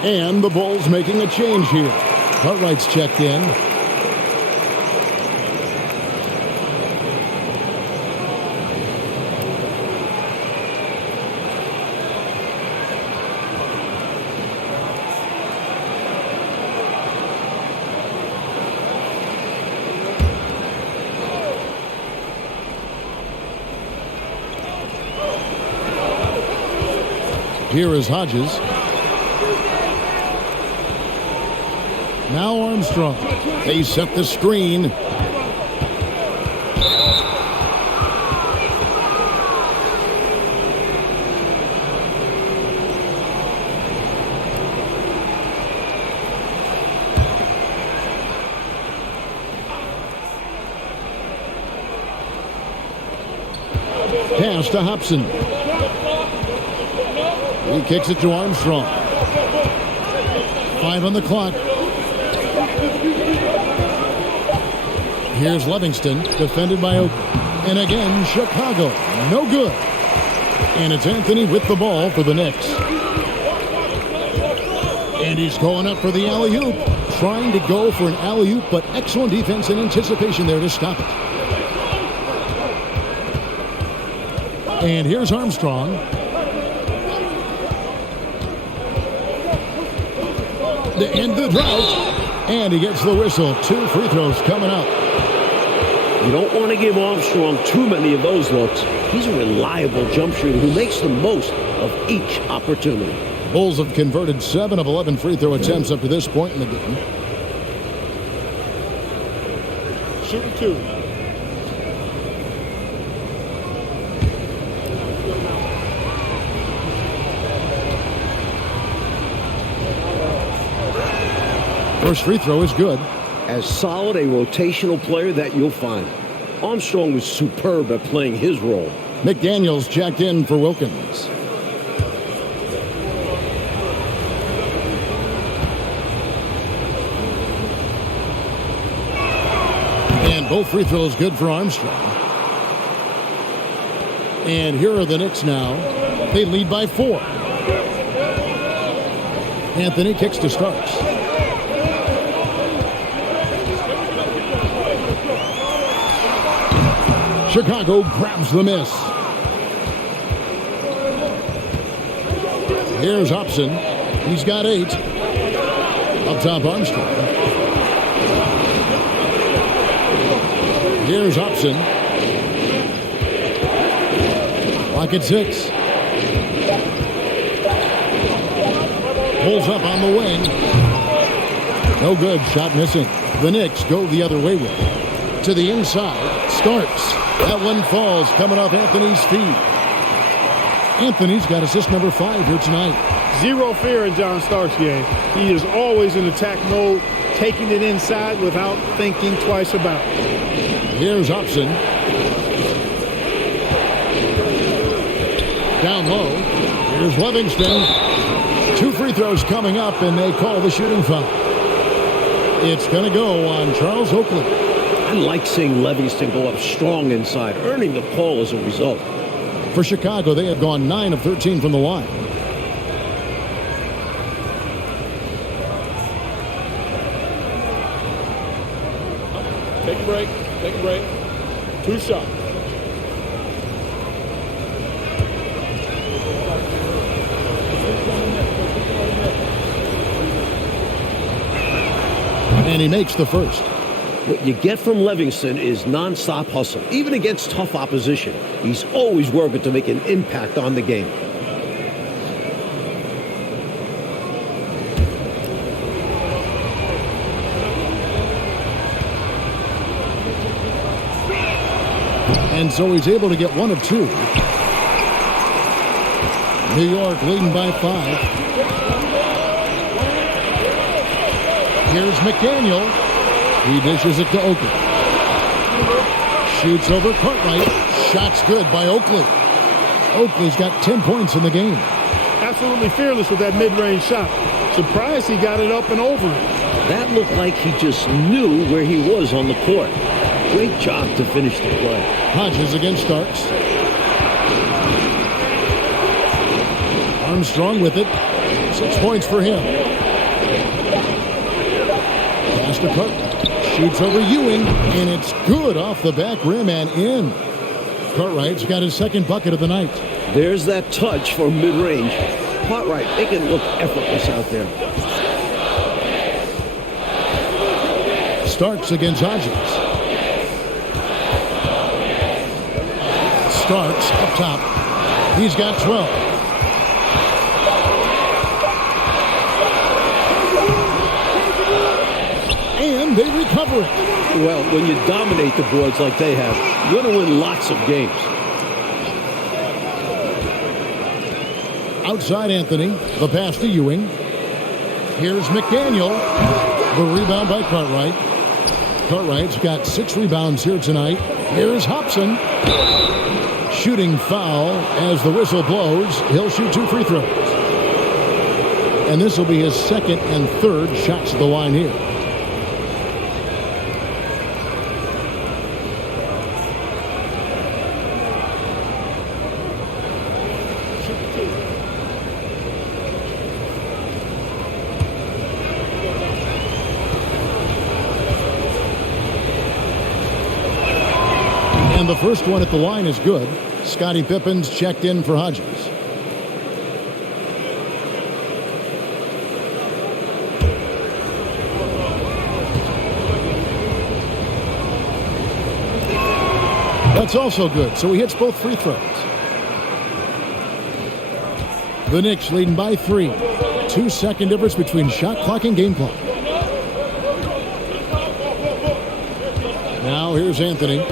And the Bulls making a change here. Cartwright's checked in. Here is Hodges. Now Armstrong. They set the screen. Pass to Hobson. He kicks it to Armstrong. 5 on the clock. Here's Livingston, defended by Oakley. And again, Chicago, no good. And it's Anthony with the ball for the Knicks. And he's going up for the alley-oop. Trying to go for an alley-oop, but excellent defense and anticipation there to stop it. And here's Armstrong. to end the drought. And he gets the whistle. 2 free throws coming up. You don't want to give Armstrong too many of those looks. He's a reliable jump shooter who makes the most of each opportunity. Bulls have converted 7 of 11 free throw attempts up to this point in the game. Shooting 2. First free throw is good. As solid a rotational player that you'll find. Armstrong was superb at playing his role. McDaniels checked in for Wilkins. And both free throws good for Armstrong. And here are the Knicks now. They lead by 4. Anthony kicks to Starks. Chicago grabs the miss. Here's Hobson. He's got 8. Up top, Armstrong. Here's Hobson. Clock at 6. Pulls up on the wing. No good. Shot missing. The Knicks go the other way with it. To the inside. Starks. That one falls coming off Anthony's feet. Anthony's got assist number 5 here tonight. Zero fear in John Starks' game. He is always in attack mode, taking it inside without thinking twice about it. Here's Hobson. Down low. Here's Livingston. 2 free throws coming up, and they call the shooting foul. It's going to go on Charles Oakley. I like seeing Livingston go up strong inside, earning the call as a result. For Chicago, they have gone 9 of 13 from the line. Take a break. Take a break. 2 shots. And he makes the first. What you get from Livingston is nonstop hustle, even against tough opposition. He's always working to make an impact on the game. And so he's able to get 1 of 2. New York leading by 5. Here's McDaniel. He dishes it to Oakley. Shoots over Cartwright. Shot's good by Oakley. Oakley's got 10 points in the game. Absolutely fearless with that mid-range shot. Surprised he got it up and over. That looked like he just knew where he was on the court. Great job to finish the play. Hodges against Starks. Armstrong with it. 6 points for him. Pass to Cartwright. Shoots over Ewing, and it's good off the back rim and in. Cartwright's got his 2nd bucket of the night. There's that touch for mid-range. Cartwright making it look effortless out there. Starks against Hodges. Starks up top. He's got 12. And they recover it. Well, when you dominate the boards like they have, you're going to win lots of games. Outside Anthony, the pass to Ewing. Here's McDaniel. The rebound by Cartwright. Cartwright's got 6 rebounds here tonight. Here's Hobson. Shooting foul as the whistle blows. He'll shoot 2 free throws. And this will be his 2nd and 3rd shots at the line here. And the first one at the line is good. Scottie Pippen's checked in for Hodges. That's also good, so he hits both free throws. The Knicks leading by 3. 2-second difference between shot clock and game clock. Now here's Anthony.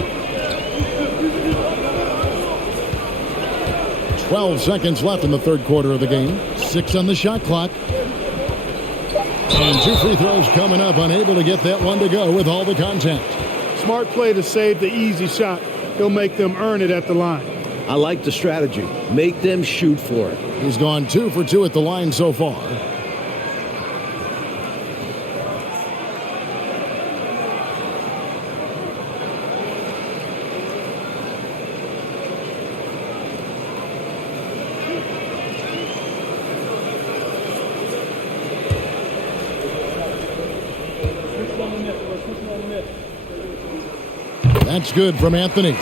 12 seconds left in the third quarter of the game. 6 on the shot clock. And 2 free throws coming up. Unable to get that one to go with all the contact. Smart play to save the easy shot. He'll make them earn it at the line. I like the strategy. Make them shoot for it. He's gone 2 for 2 at the line so far. That's good from Anthony.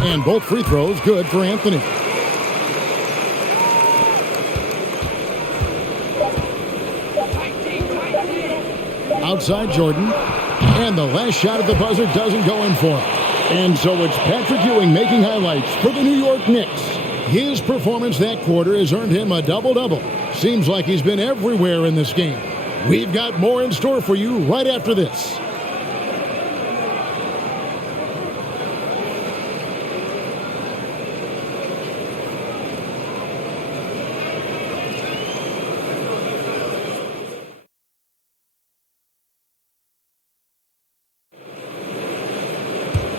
And both free throws good for Anthony. Outside Jordan. And the last shot at the buzzer doesn't go in for him. And so it's Patrick Ewing making highlights for the New York Knicks. His performance that quarter has earned him a double-double. Seems like he's been everywhere in this game. We've got more in store for you right after this.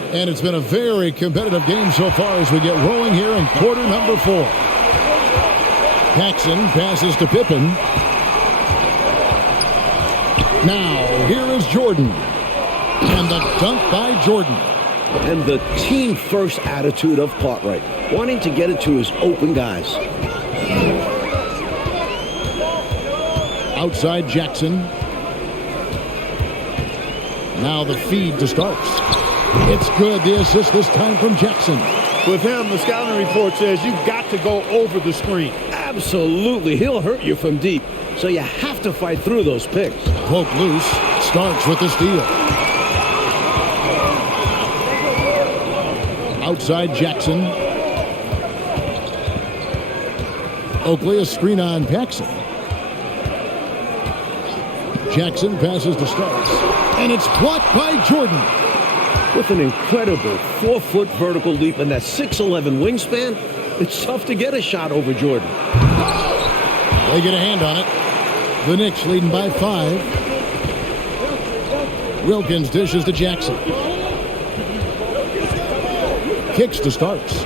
And it's been a very competitive game so far as we get rolling here in quarter number 4. Paxson passes to Pippen. Now, here is Jordan. And the dunk by Jordan. And the team-first attitude of Cartwright, wanting to get it to his open guys. Outside Jackson. Now the feed to Starks. It's good, the assist this time from Jackson. With him, the scouting report says you've got to go over the screen. Absolutely. He'll hurt you from deep, so you have to fight through those picks. Poke loose. Starks with the steal. Outside Jackson. Oakley, a screen on Paxson. Jackson passes to Starks. And it's blocked by Jordan. With an incredible 4-foot vertical leap and that 6'11" wingspan, it's tough to get a shot over Jordan. They get a hand on it. The Knicks leading by 5. Wilkins dishes to Jackson. Kicks to Starks.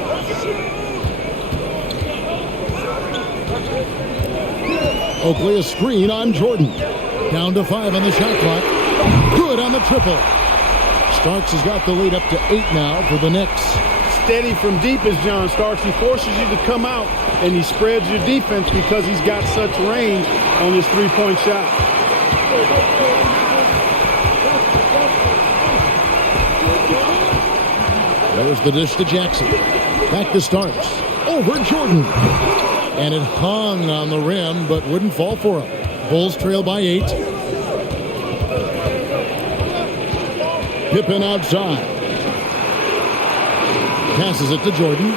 Oakley, a screen on Jordan. Down to 5 on the shot clock. Good on the triple. Starks has got the lead up to 8 now for the Knicks. Steady from deep is John Starks. He forces you to come out, and he spreads your defense because he's got such range on his three-point shot. There's the dish to Jackson. Back to Starks. Over Jordan. And it hung on the rim, but wouldn't fall for him. Bulls trail by 8. Pippen outside. Passes it to Jordan.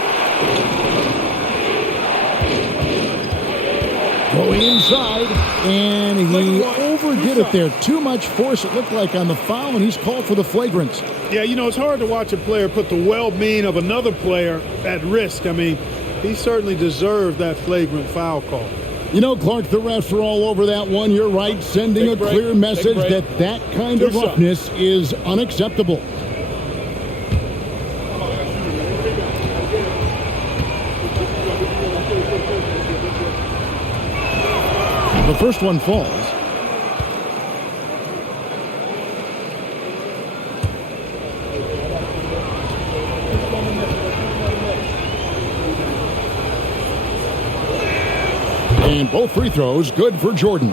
Going inside, and he overdid it there. Too much force, it looked like, on the foul, and he's called for the flagrant. Yeah, you know, it's hard to watch a player put the well-being of another player at risk. I mean, he certainly deserved that flagrant foul call. You know, Clark, the refs are all over that one. You're right, sending a clear message that that kind of roughness is unacceptable. The first one falls. And both free throws good for Jordan.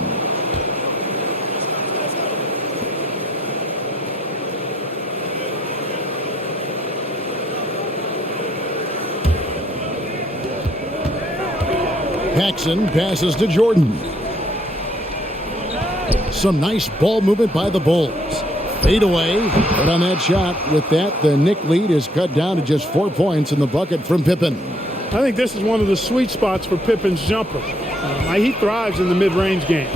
Paxson passes to Jordan. Some nice ball movement by the Bulls. Fade away, but on that shot, with that, the Knicks lead is cut down to just 4 points in the bucket from Pippen. I think this is one of the sweet spots for Pippen's jumper. He thrives in the mid-range game.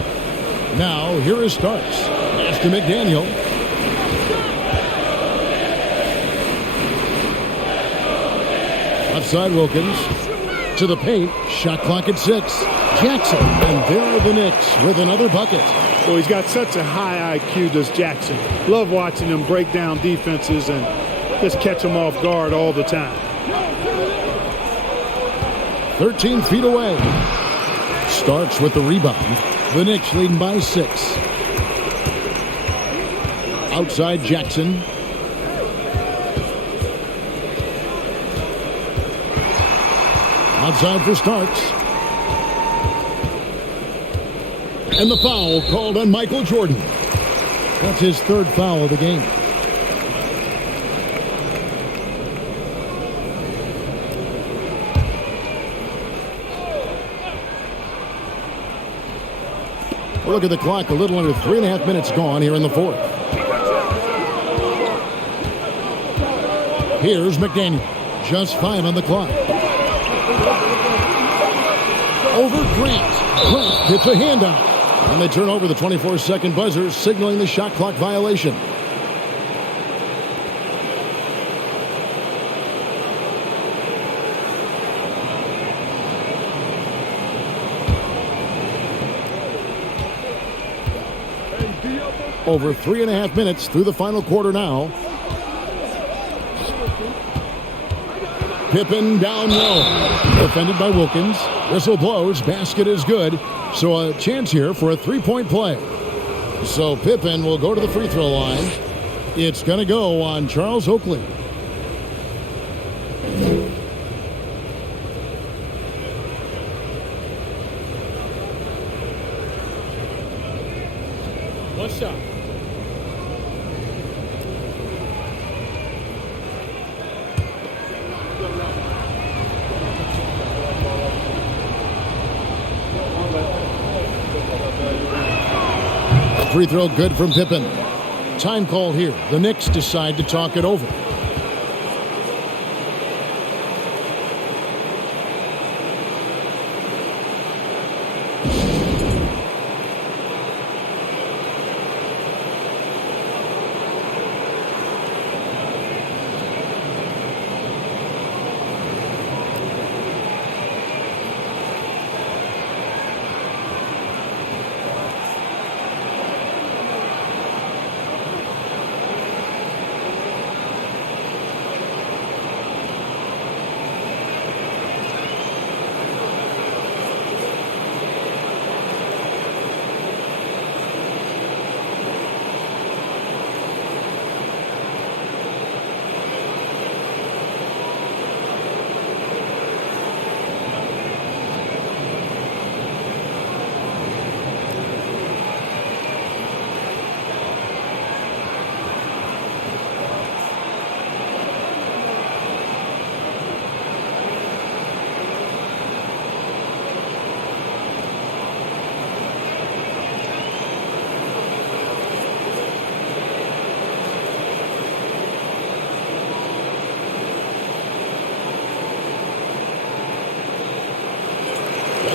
Now, here is Starks. Pass to McDaniel. Outside Wilkins. To the paint. Shot clock at 6. Jackson. And there are the Knicks with another bucket. Well, he's got such a high IQ, does Jackson. Love watching him break down defenses and just catch them off guard all the time. 13 feet away. Starks with the rebound. The Knicks leading by 6. Outside Jackson. Outside for Starks. And the foul called on Michael Jordan. That's his third foul of the game. Look at the clock, a little under 3.5 minutes gone here in the fourth. Here's McDaniel. Just 5 on the clock. Over Grant. Grant gets a handout. And they turn over the 24-second buzzer, signaling the shot clock violation. Over 3.5 minutes through the final quarter now. Pippen down low. Defended by Wilkins. Whistle blows. Basket is good. So a chance here for a three-point play. So Pippen will go to the free throw line. It's going to go on Charles Oakley. One shot. Free throw good from Pippen. Time called here. The Knicks decide to talk it over.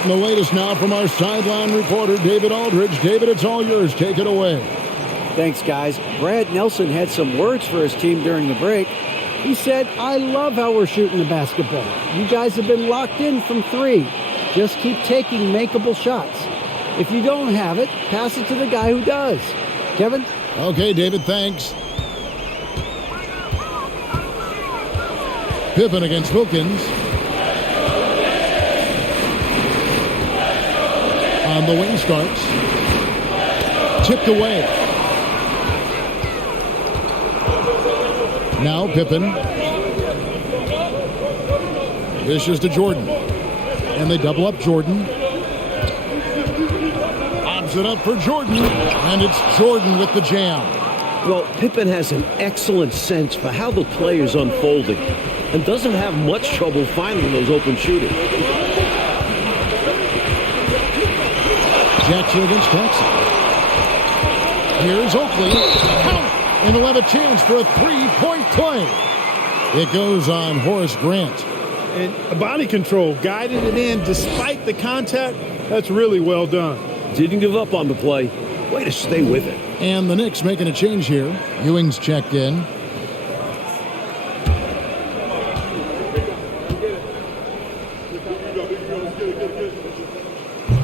And the latest now from our sideline reporter, David Aldridge. David, it's all yours. Take it away. Thanks, guys. Brad Nelson had some words for his team during the break. He said, "I love how we're shooting the basketball. You guys have been locked in from 3. Just keep taking makeable shots. If you don't have it, pass it to the guy who does." Kevin? Okay, David, thanks. Pippen against Wilkins. On the wing starts. Tipped away. Now Pippen. Dishes to Jordan. And they double up Jordan. Gives it up for Jordan, and it's Jordan with the jam. Well, Pippen has an excellent sense for how the play is unfolding and doesn't have much trouble finding those open shooters. Jackson against Jackson. Here's Oakley. Count! And he'll have a chance for a three-point play. It goes on Horace Grant. And body control, guided it in despite the contact. That's really well done. Didn't give up on the play. Way to stay with it. And the Knicks making a change here. Ewing's checked in.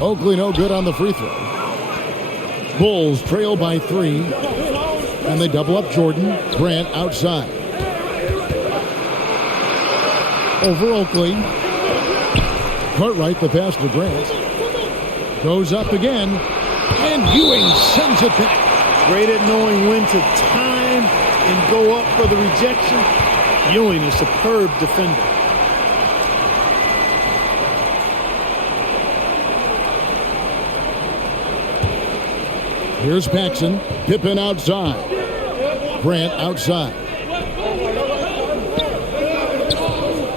Oakley no good on the free throw. Bulls trail by 3. And they double up Jordan. Grant outside. Over Oakley. Cartwright, the pass to Grant. Goes up again. And Ewing sends it back. Great at knowing when to time and go up for the rejection. Ewing, a superb defender. Here's Paxson. Pippen outside. Grant outside.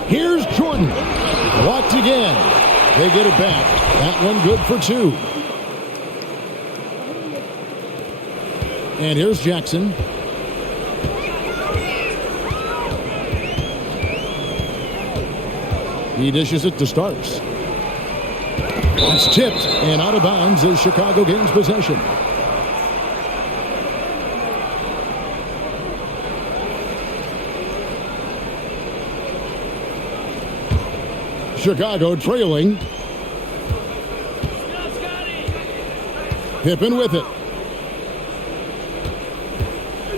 Here's Jordan. Blocked again. They get it back. That one good for 2. And here's Jackson. He dishes it to Starks. It's tipped and out of bounds as Chicago gains possession. Chicago trailing. Pippen with it.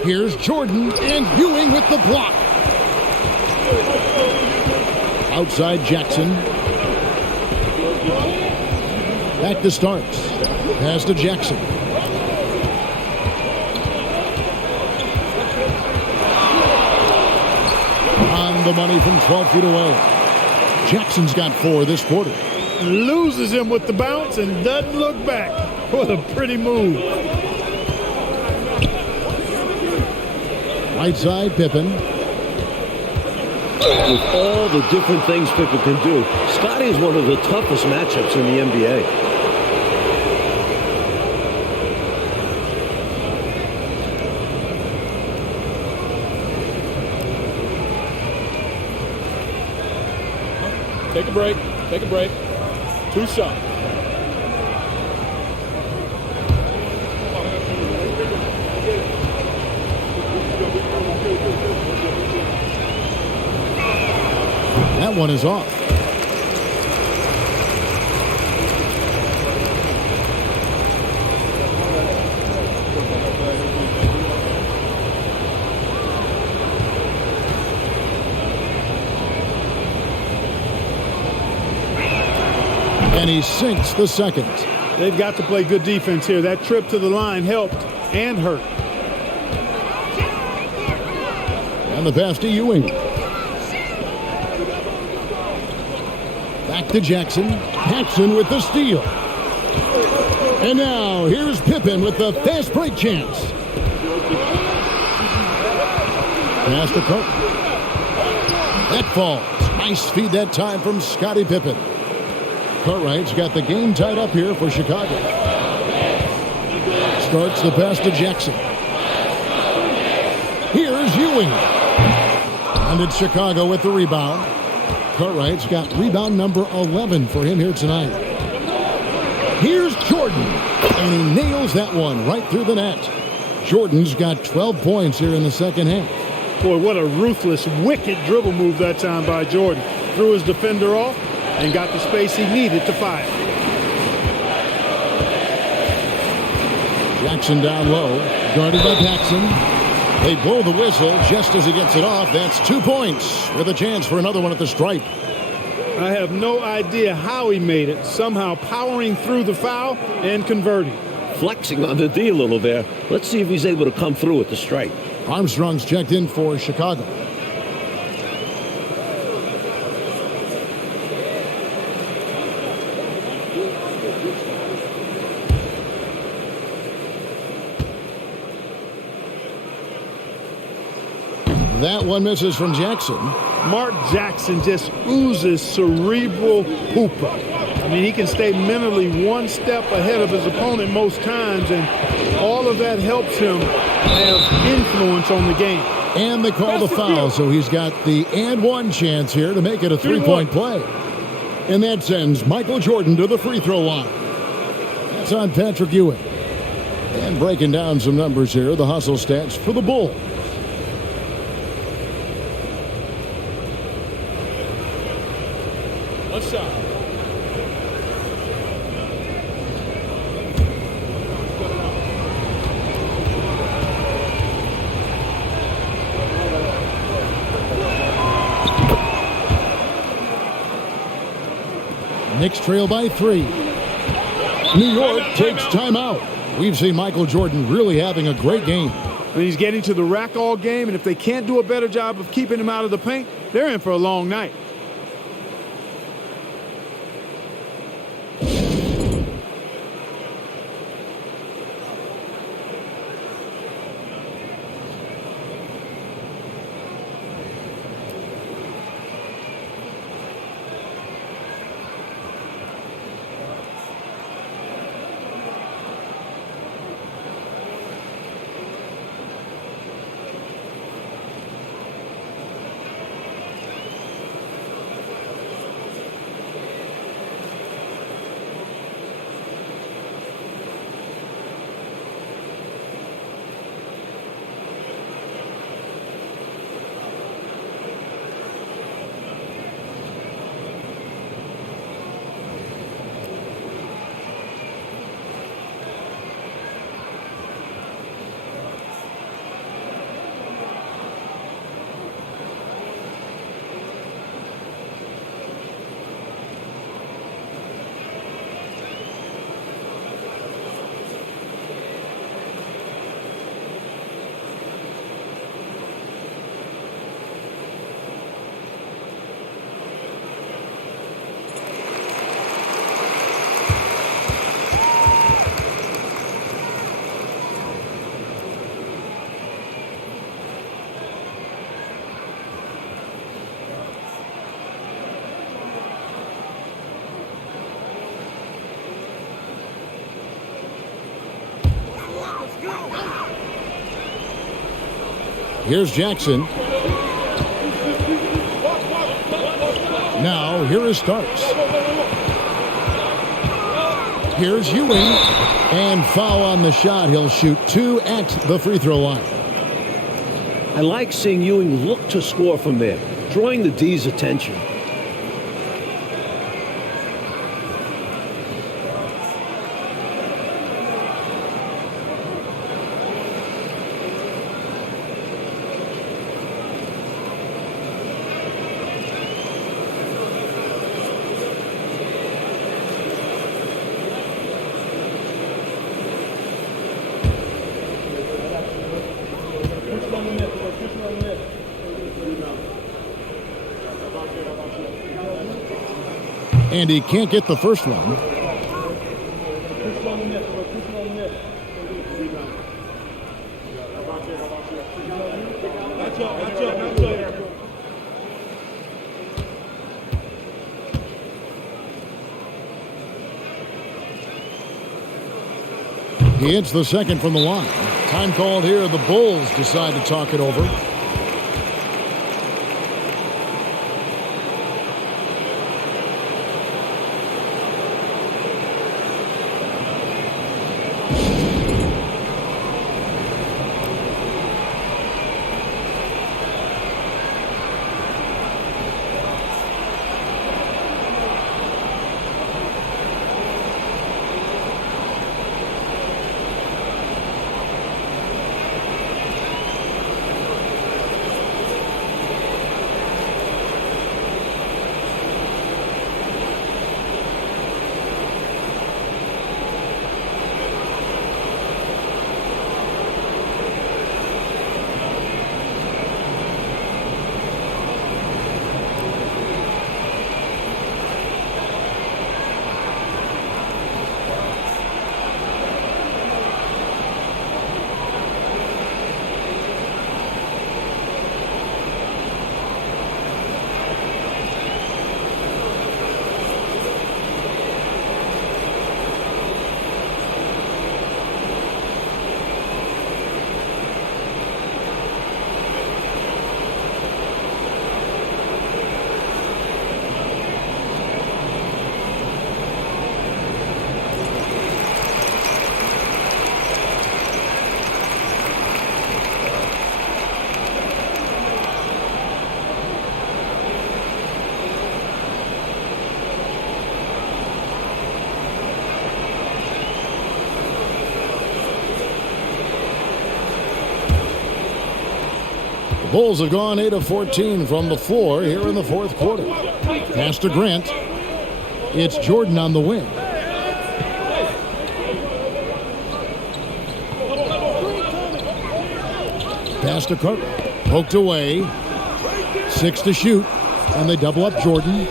Here's Jordan and Ewing with the block. Outside Jackson. Back to Starks. Pass to Jackson. On the money from 12 feet away. Jackson's got 4 this quarter. Loses him with the bounce and doesn't look back. What a pretty move. Right side, Pippen. With all the different things Pippen can do, Scotty is one of the toughest matchups in the NBA. Take a break. Take a break. 2 shots. That one is off. And he sinks the second. They've got to play good defense here. That trip to the line helped and hurt. And the pass to Ewing. Back to Jackson. Paxson with the steal. And now here's Pippen with the fast break chance. Pass to Cook. That falls. Nice feed that time from Scottie Pippen. Cartwright's got the game tied up here for Chicago. Starts the pass to Jackson. Here's Ewing. And it's Chicago with the rebound. Cartwright's got rebound number 11 for him here tonight. Here's Jordan. And he nails that one right through the net. Jordan's got 12 points here in the second half. Boy, what a ruthless, wicked dribble move that time by Jordan. Threw his defender off and got the space he needed to fire. Jackson down low, guarded by Paxson. They blow the whistle just as he gets it off. That's 2 points with a chance for another one at the stripe. I have no idea how he made it, somehow powering through the foul and converting. Flexing on the D a little there. Let's see if he's able to come through at the stripe. Armstrong's checked in for Chicago. That one misses from Jackson. Mark Jackson just oozes cerebral hooper. I mean, he can stay mentally one step ahead of his opponent most times, and all of that helps him have influence on the game. And they call the foul, so he's got the and one chance here to make it a three-point play. And that sends Michael Jordan to the free throw line. That's on Patrick Ewing. And breaking down some numbers here, the hustle stats for the Bulls. One shot. Knicks trail by 3. New York takes timeout. We've seen Michael Jordan really having a great game. And he's getting to the rack all game, and if they can't do a better job of keeping him out of the paint, they're in for a long night. Here's Jackson. Now, here is Starks. Here's Ewing. And foul on the shot. He'll shoot 2 at the free throw line. I like seeing Ewing look to score from there, drawing the D's attention. And he can't get the first one. He hits the second from the line. Time called here. The Bulls decide to talk it over. Bulls have gone 8 of 14 from the floor here in the fourth quarter. Pass to Grant. It's Jordan on the wing. Pass to Carter. Poked away. 6 to shoot. And they double up Jordan.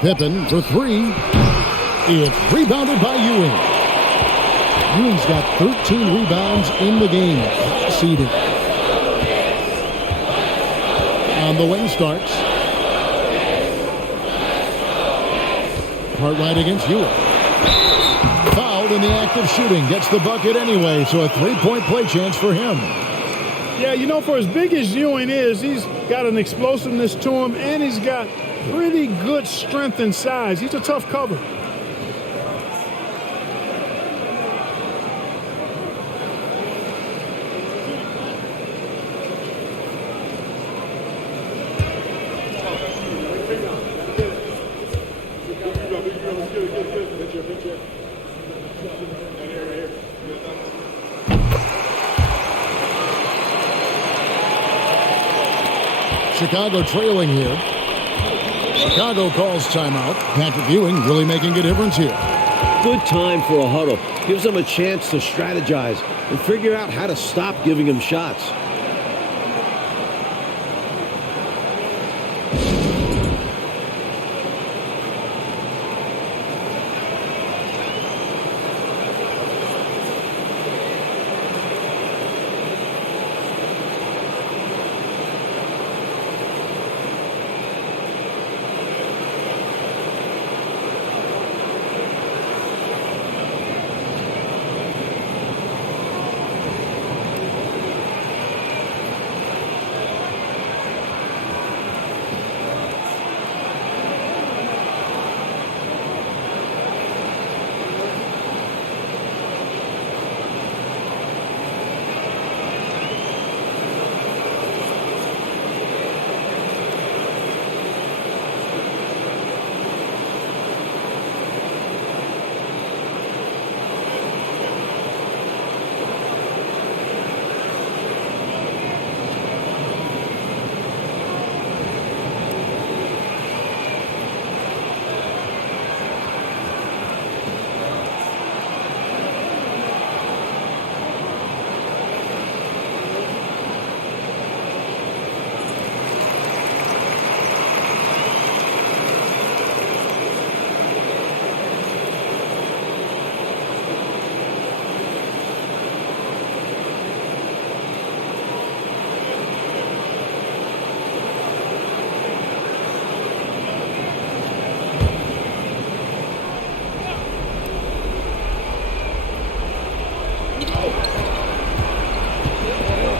Pippen for 3. It's rebounded by Ewing. Ewing's got 13 rebounds in the game. Seeded. On the wing starts. Cartwright against Ewing. Fouled in the act of shooting. Gets the bucket anyway, so a three-point play chance for him. Yeah, you know, for as big as Ewing is, he's got an explosiveness to him, and he's got pretty good strength and size. He's a tough cover. Chicago trailing here. Chicago calls timeout. Patrick Ewing really making a difference here. Good time for a huddle. Gives them a chance to strategize and figure out how to stop giving him shots.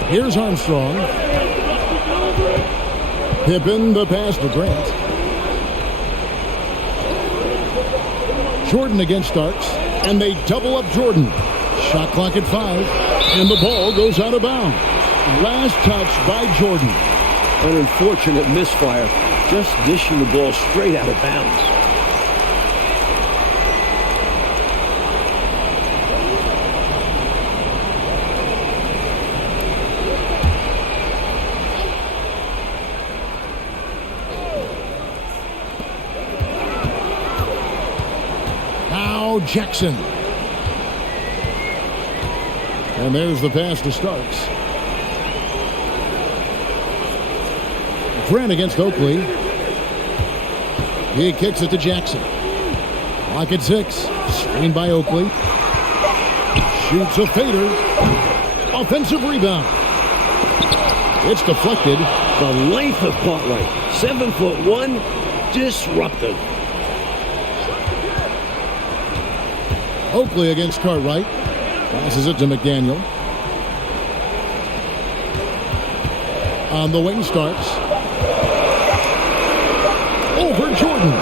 Here's Armstrong. Pippen, the pass to Grant. Jordan against Starks, and they double up Jordan. Shot clock at 5, and the ball goes out of bounds. Last touch by Jordan. An unfortunate misfire, just dishing the ball straight out of bounds. Jackson. And there's the pass to Starks. Grant against Oakley. He kicks it to Jackson. Clock at 6. Screened by Oakley. Shoots a fader. Offensive rebound. It's deflected. The length of Cartwright. 7'1", disruptive. Oakley against Cartwright. Passes it to McDaniel. On the wing starts. Over Jordan.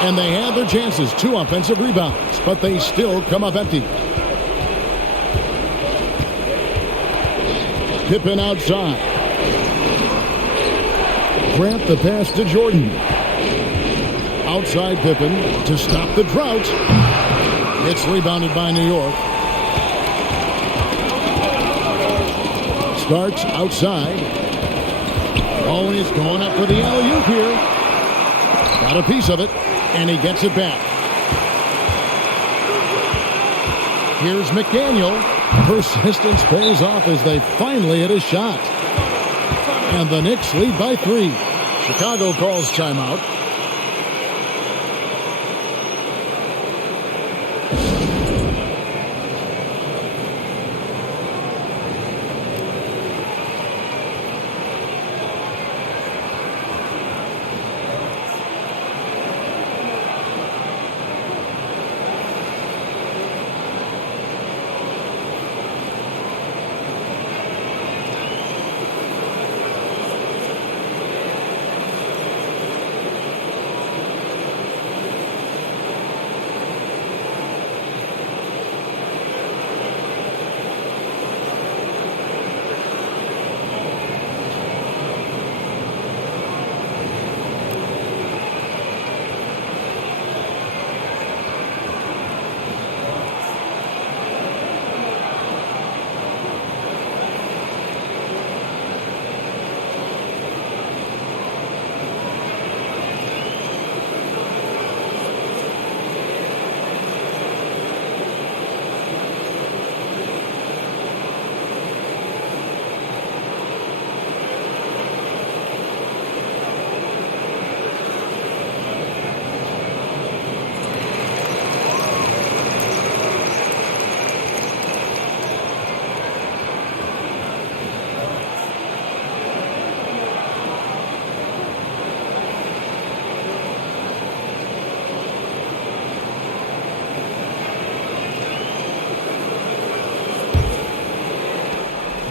And they had their chances. 2 offensive rebounds, but they still come up empty. Pippen outside. Grant the pass to Jordan. Outside Pippen to stop the drought. It's rebounded by New York. starts outside. Always going up for the alley-oop here. Got a piece of it, and he gets it back. Here's McDaniel. Persistence pays off as they finally hit a shot. And the Knicks lead by 3. Chicago calls timeout.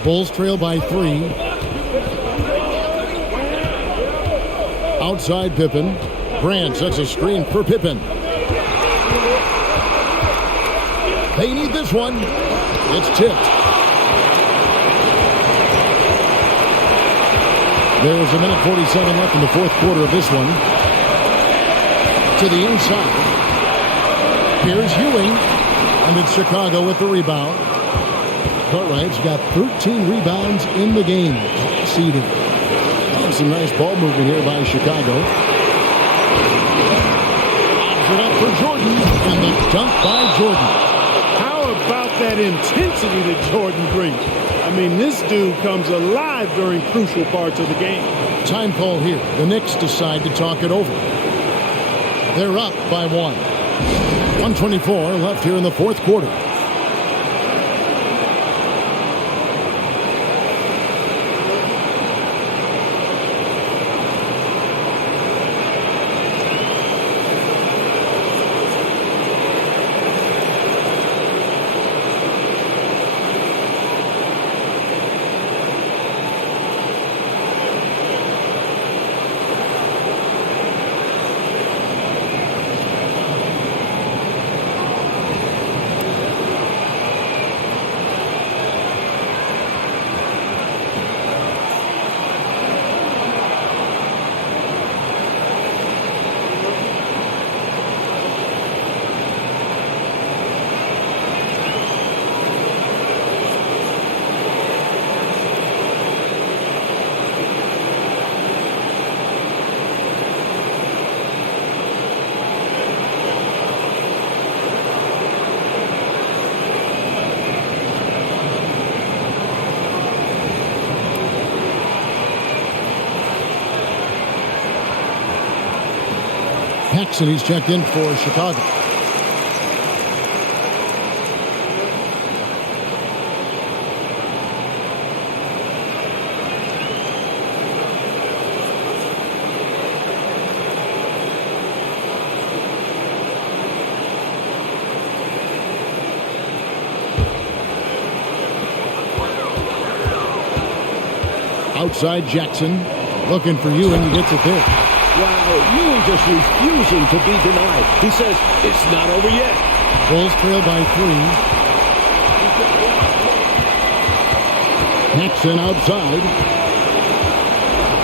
Bulls trail by 3. Outside Pippen. Grant sets a screen for Pippen. They need this one. It's tipped. There's a minute 47 left in the fourth quarter of this one. To the inside. Here's Ewing. And it's Chicago with the rebound. Cartwright's got 13 rebounds in the game. Seeded. Some nice ball movement here by Chicago. Lobs it up for Jordan. And the dunk by Jordan. How about that intensity that Jordan brings? I mean, this dude comes alive during crucial parts of the game. Time call here. The Knicks decide to talk it over. They're up by 1. 124 left here in the fourth quarter. Paxson, he's checked in for Chicago. Outside Jackson, looking for Ewing, he gets it there. Wow, Ewing just refusing to be denied. He says, it's not over yet. Bulls trail by 3. Paxson outside.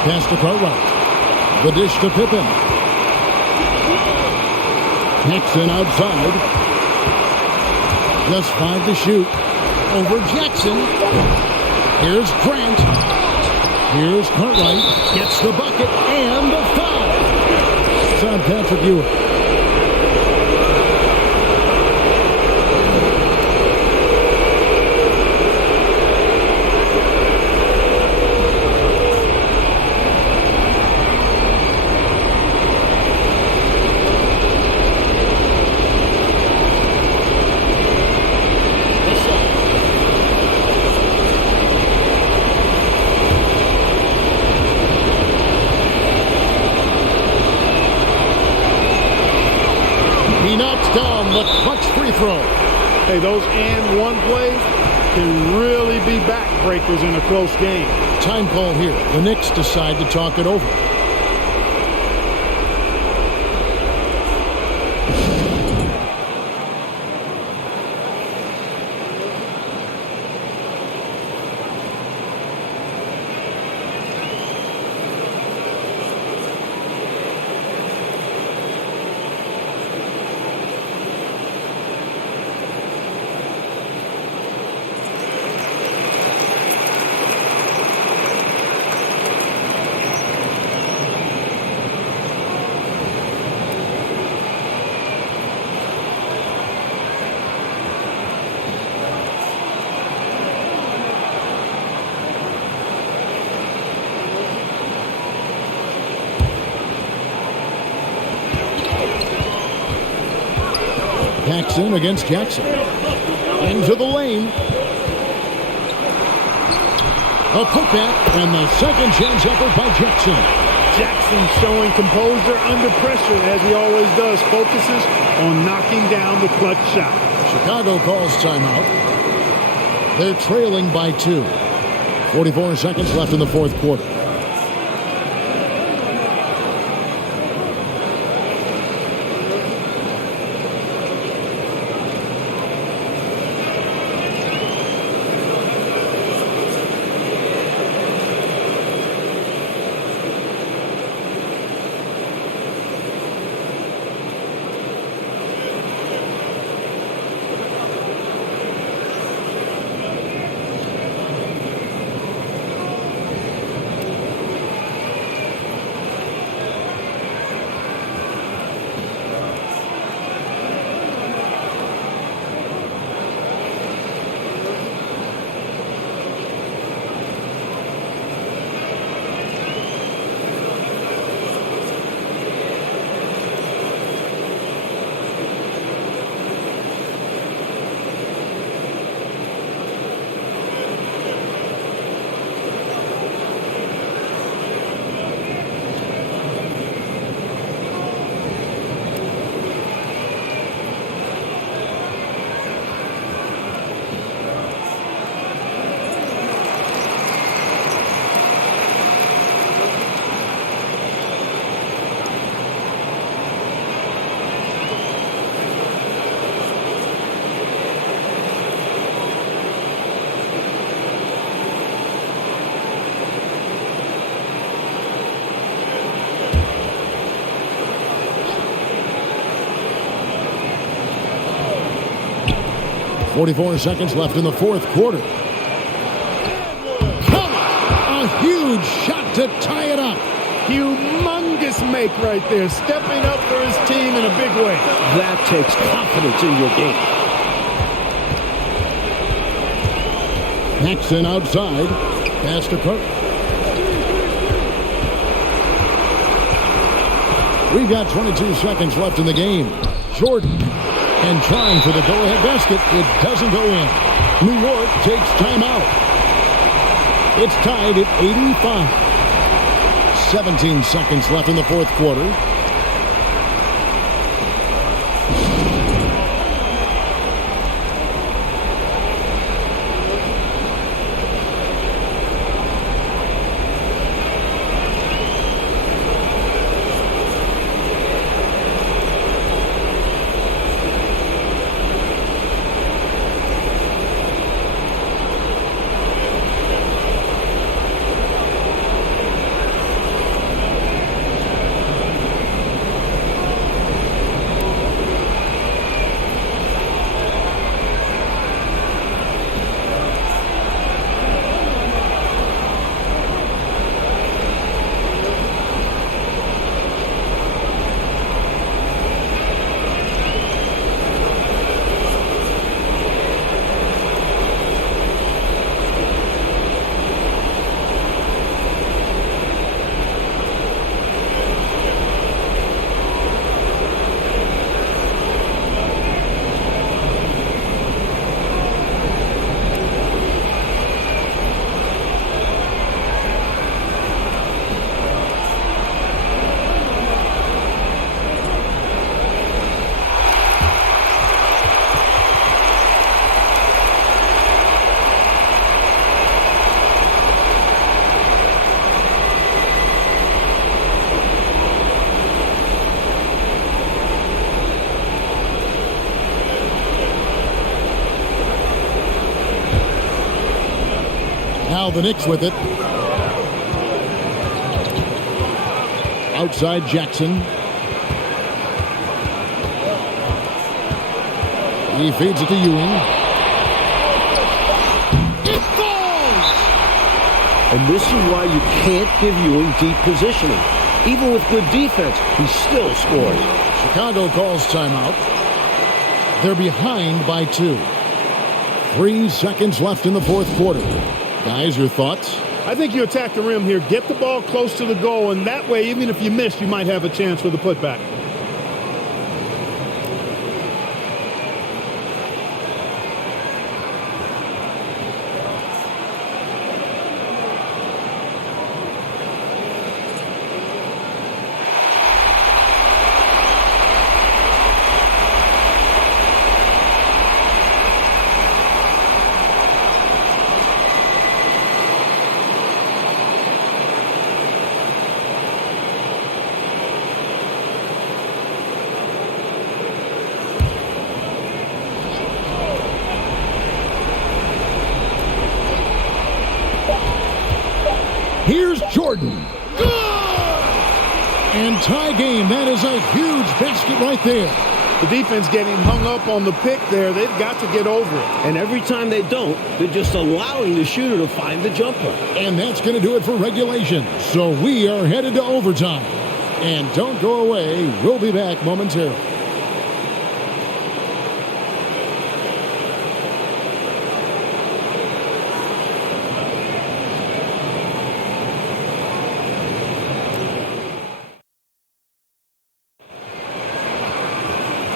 Pass to Cartwright. The dish to Pippen. Paxson outside. Just 5 to shoot. Over Jackson. Here's Grant. Here's Cartwright. Gets the bucket and the foul. It's on Patrick Ewing. Hey, those and one plays can really be backbreakers in a close game. Time call here. The Knicks decide to talk it over. Jackson against Jackson. Into the lane. A putback and the second chance effort by Jackson. Jackson showing composure under pressure as he always does. Focuses on knocking down the clutch shot. Chicago calls timeout. They're trailing by 2. 44 seconds left in the fourth quarter. .44 seconds left in the fourth quarter. A huge shot to tie it up. Humongous make right there. Stepping up for his team in a big way. That takes confidence in your game. Jackson outside. Pass to Cook. We've got 22 seconds left in the game. Jordan. And trying for the go-ahead basket. It doesn't go in. New York takes timeout. It's tied at 85. 17 seconds left in the fourth quarter. Now the Knicks with it. Outside Jackson. He feeds it to Ewing. It falls! And this is why you can't give Ewing deep positioning. Even with good defense, he still scores. Chicago calls timeout. They're behind by 2. 3 seconds left in the fourth quarter. Guys, your thoughts? I think you attack the rim here. Get the ball close to the goal, and that way, even if you miss, you might have a chance for the putback. Here's Jordan. Good! And tie game. That is a huge basket right there. The defense getting hung up on the pick there. They've got to get over it. And every time they don't, they're just allowing the shooter to find the jumper. And that's going to do it for regulation. So we are headed to overtime. And don't go away. We'll be back momentarily.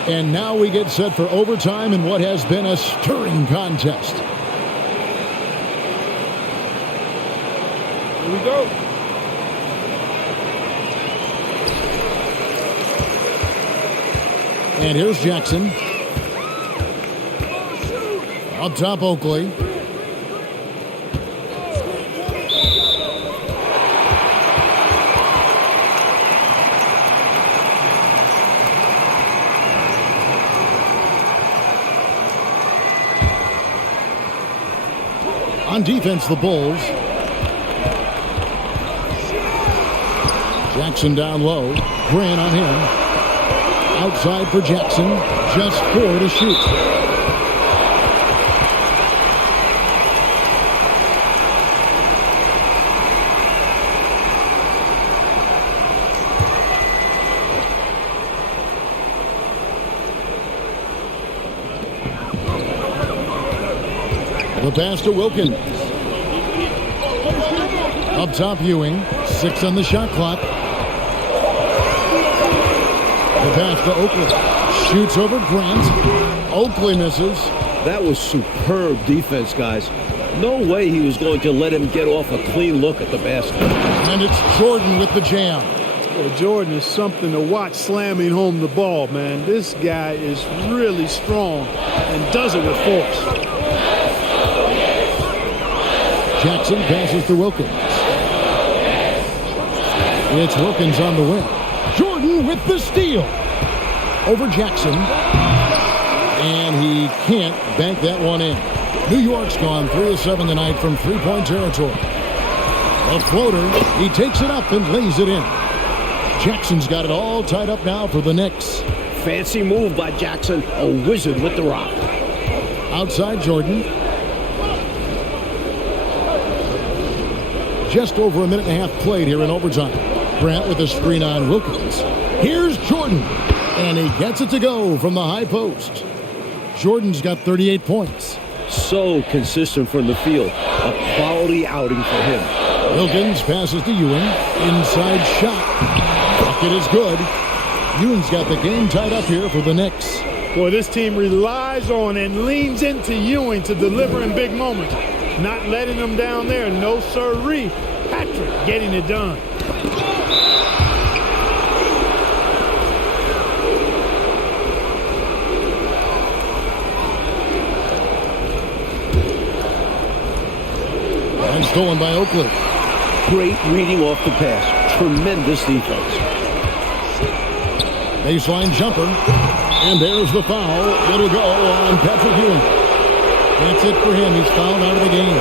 And now we get set for overtime in what has been a stirring contest. Here we go. And here's Jackson. Up top, Oakley. On defense, the Bulls. Jackson down low. Grant on him. Outside for Jackson. Just 4 to shoot. The pass to Wilkins. Up top, Ewing. 6 on the shot clock. The pass to Oakley. Shoots over Grant. Oakley misses. That was superb defense, guys. No way he was going to let him get off a clean look at the basket. And it's Jordan with the jam. Well, Jordan is something to watch slamming home the ball, man. This guy is really strong and does it with force. Jackson passes to Wilkins. It's Wilkins on the wing. Jordan with the steal. Over Jackson. And he can't bank that one in. New York's gone 3 of 7 tonight from three-point territory. A floater. He takes it up and lays it in. Jackson's got it all tied up now for the Knicks. Fancy move by Jackson. A wizard with the rock. Outside Jordan. Just over a minute and a half played here in overtime. Grant with a screen on Wilkins. Here's Jordan. And he gets it to go from the high post. Jordan's got 38 points. So consistent from the field. A quality outing for him. Wilkins passes to Ewing. Inside shot. Bucket is good. Ewing's got the game tied up here for the Knicks. Boy, this team relies on and leans into Ewing to deliver in big moments. Not letting them down there. No sirree. Patrick getting it done. And stolen by Oakley. Great reading off the pass. Tremendous defense. Baseline jumper. And there's the foul. It'll go on Patrick Ewing. That's it for him. He's fouled out of the game.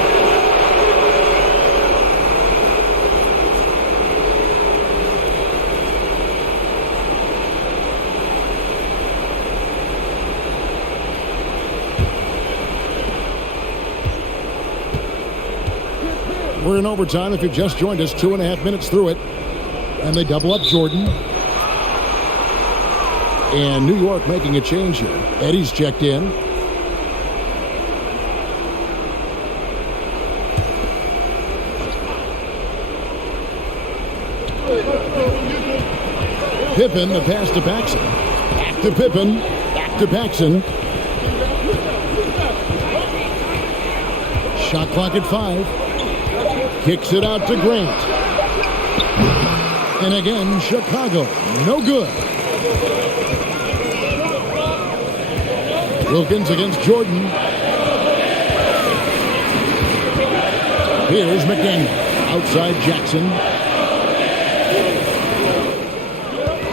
We're in overtime. If you've just joined us, 2.5 minutes through it. And they double up Jordan. And New York making a change here. Eddie's checked in. Pippen, the pass to Paxson. Back to Pippen. Back to Paxson. Shot clock at 5. Kicks it out to Grant. And again, Chicago. No good. Wilkins against Jordan. Here's McDaniel. Outside Jackson.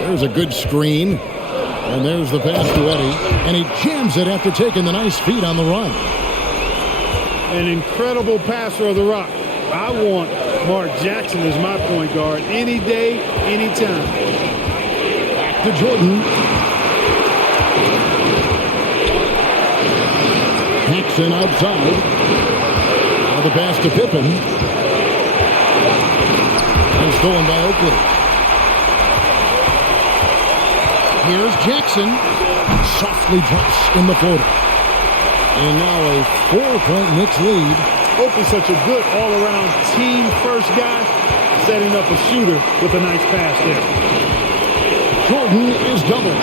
There's a good screen. And there's the pass to Eddie. And he jams it after taking the nice feed on the run. An incredible passer of the rock. I want Mark Jackson as my point guard any day, anytime. Back to Jordan. Paxson outside. Now the pass to Pippen. And stolen by Oakley. Here's Jackson. Softly drops in the floater. And now a 4-point Knicks lead. Oakley's such a good all-around team first guy, setting up a shooter with a nice pass there. Jordan is doubled.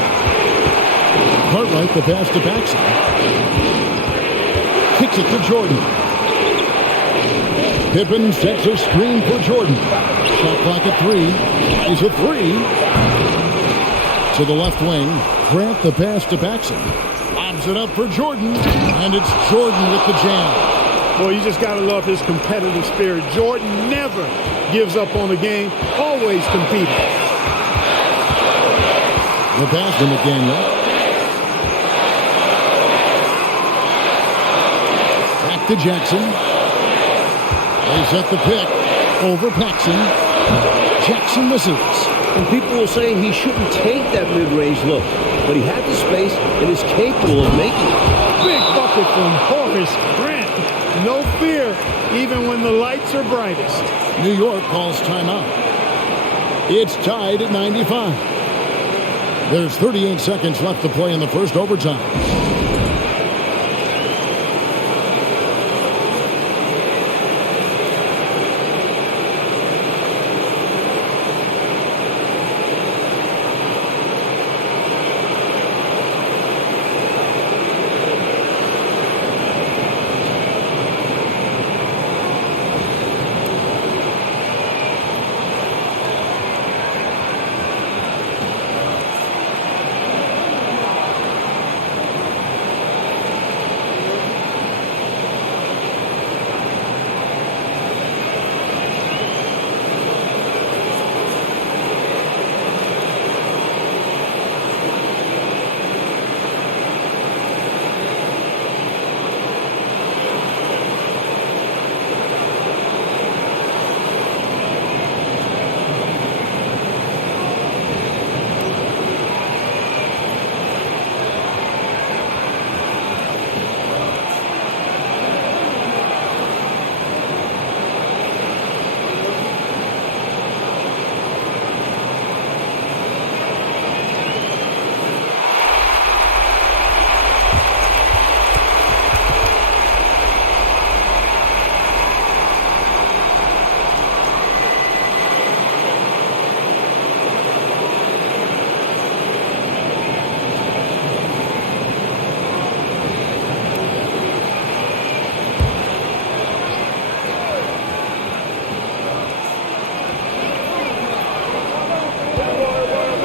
Cartwright the pass to Paxson. Kicks it to Jordan. Pippen sets a screen for Jordan. Shot clock at 3. He's a 3. To the left wing. Grant the pass to Paxson. Lobs it up for Jordan. And it's Jordan with the jam. Boy, you just got to love his competitive spirit. Jordan never gives up on the game. Always competing. The pass to McDaniel. Back to Jackson. They set the pick over Paxson. Jackson misses. And people will say he shouldn't take that mid-range look, but he had the space and is capable of making it. Big bucket from Horace Grant. No fear, even when the lights are brightest. New York calls timeout. It's tied at 95. There's 38 seconds left to play in the first overtime.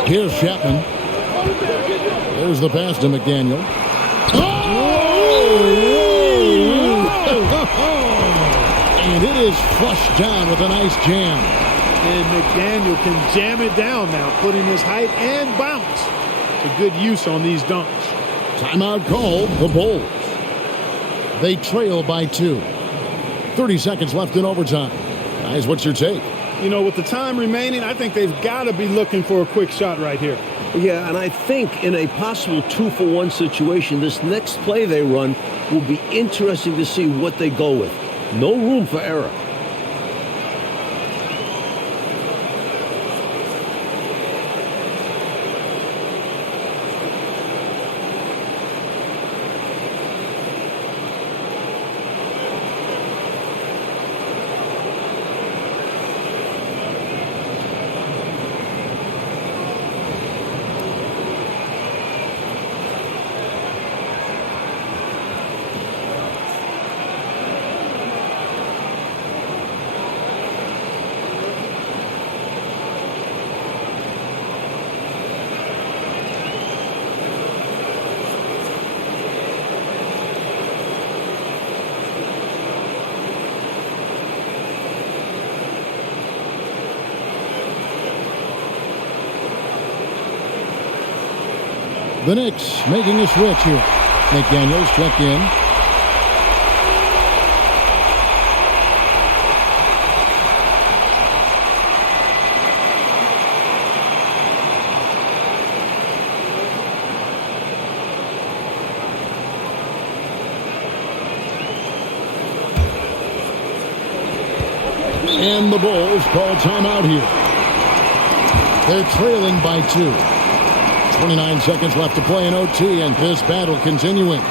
Here's Chapman. There's the pass to McDaniel. And it is flushed down with a nice jam. And McDaniel can jam it down now, putting his height and bounce to good use on these dunks. Timeout called the Bulls. They trail by 2. 30 seconds left in overtime. Guys, what's your take? You know, with the time remaining, I think they've got to be looking for a quick shot right here. Yeah, and I think in a possible 2-for-1 situation, this next play they run will be interesting to see what they go with. No room for error. The Knicks making a switch here. McDaniels checked in. And the Bulls call timeout here. They're trailing by 2. 29 seconds left to play in OT, and this battle continuing.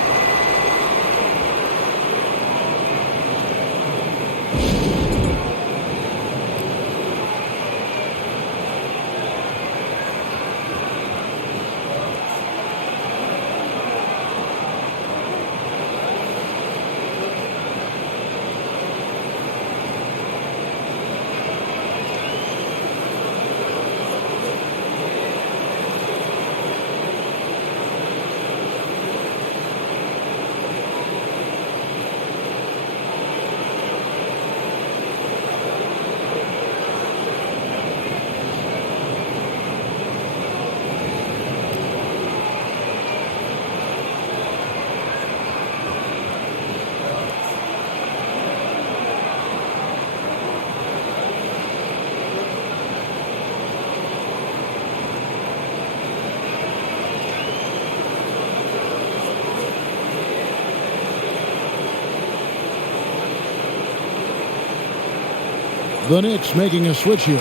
The Knicks making a switch here.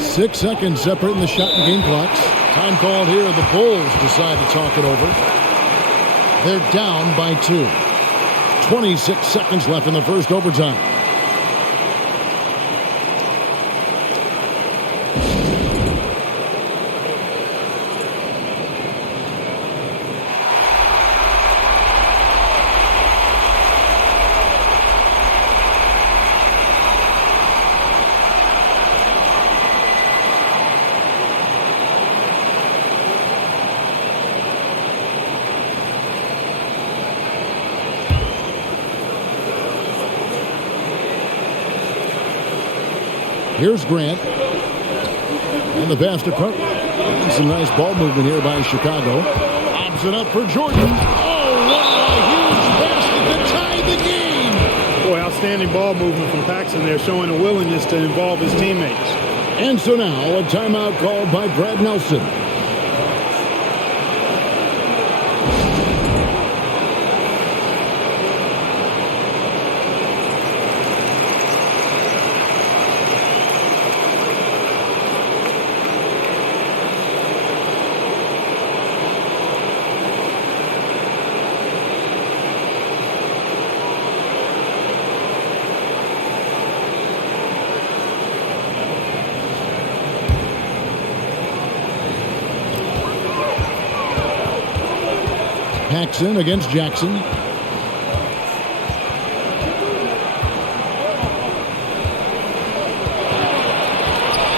Six seconds separating the shot and game clocks. Time called here. The Bulls decide to talk it over. They're down by 2. 26 seconds left in the first overtime. Here's Grant. And the pass to Cook. Some nice ball movement here by Chicago. Lobs it up for Jordan. Oh, what a huge basket to tie the game. Boy, outstanding ball movement from Paxson there, showing a willingness to involve his teammates. And so now a timeout called by Brad Nelson. Paxson against Jackson.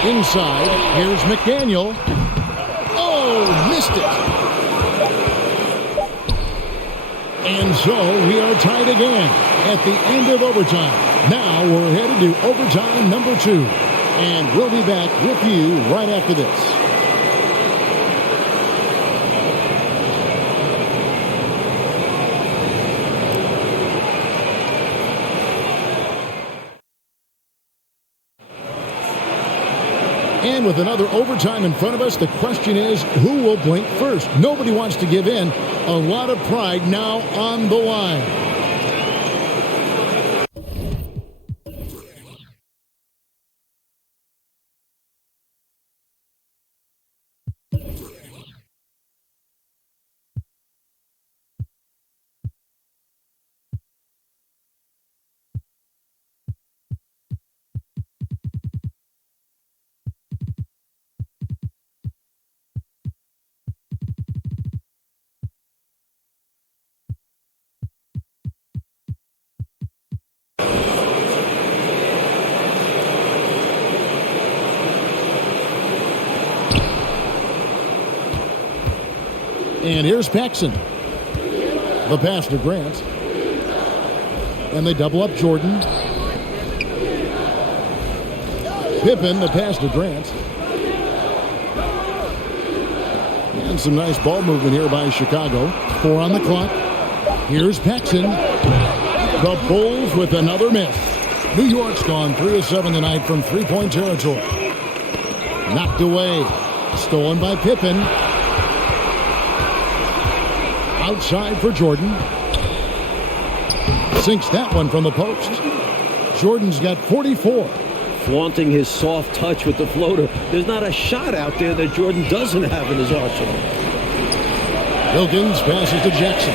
Inside, here's McDaniel. Oh, missed it. And so we are tied again at the end of overtime. Now we're headed to overtime number 2. And we'll be back with you right after this. And with another overtime in front of us, the question is, who will blink first? Nobody wants to give in. A lot of pride now on the line. And here's Paxson. The pass to Grant. And they double up Jordan. Pippen, the pass to Grant. And some nice ball movement here by Chicago. 4 on the clock. Here's Paxson. The Bulls with another miss. New York's gone 3 of 7 tonight from three-point territory. Knocked away. Stolen by Pippen. Outside for Jordan. Sinks that one from the post. Jordan's got 44. Flaunting his soft touch with the floater. There's not a shot out there that Jordan doesn't have in his arsenal. Wilkins passes to Jackson.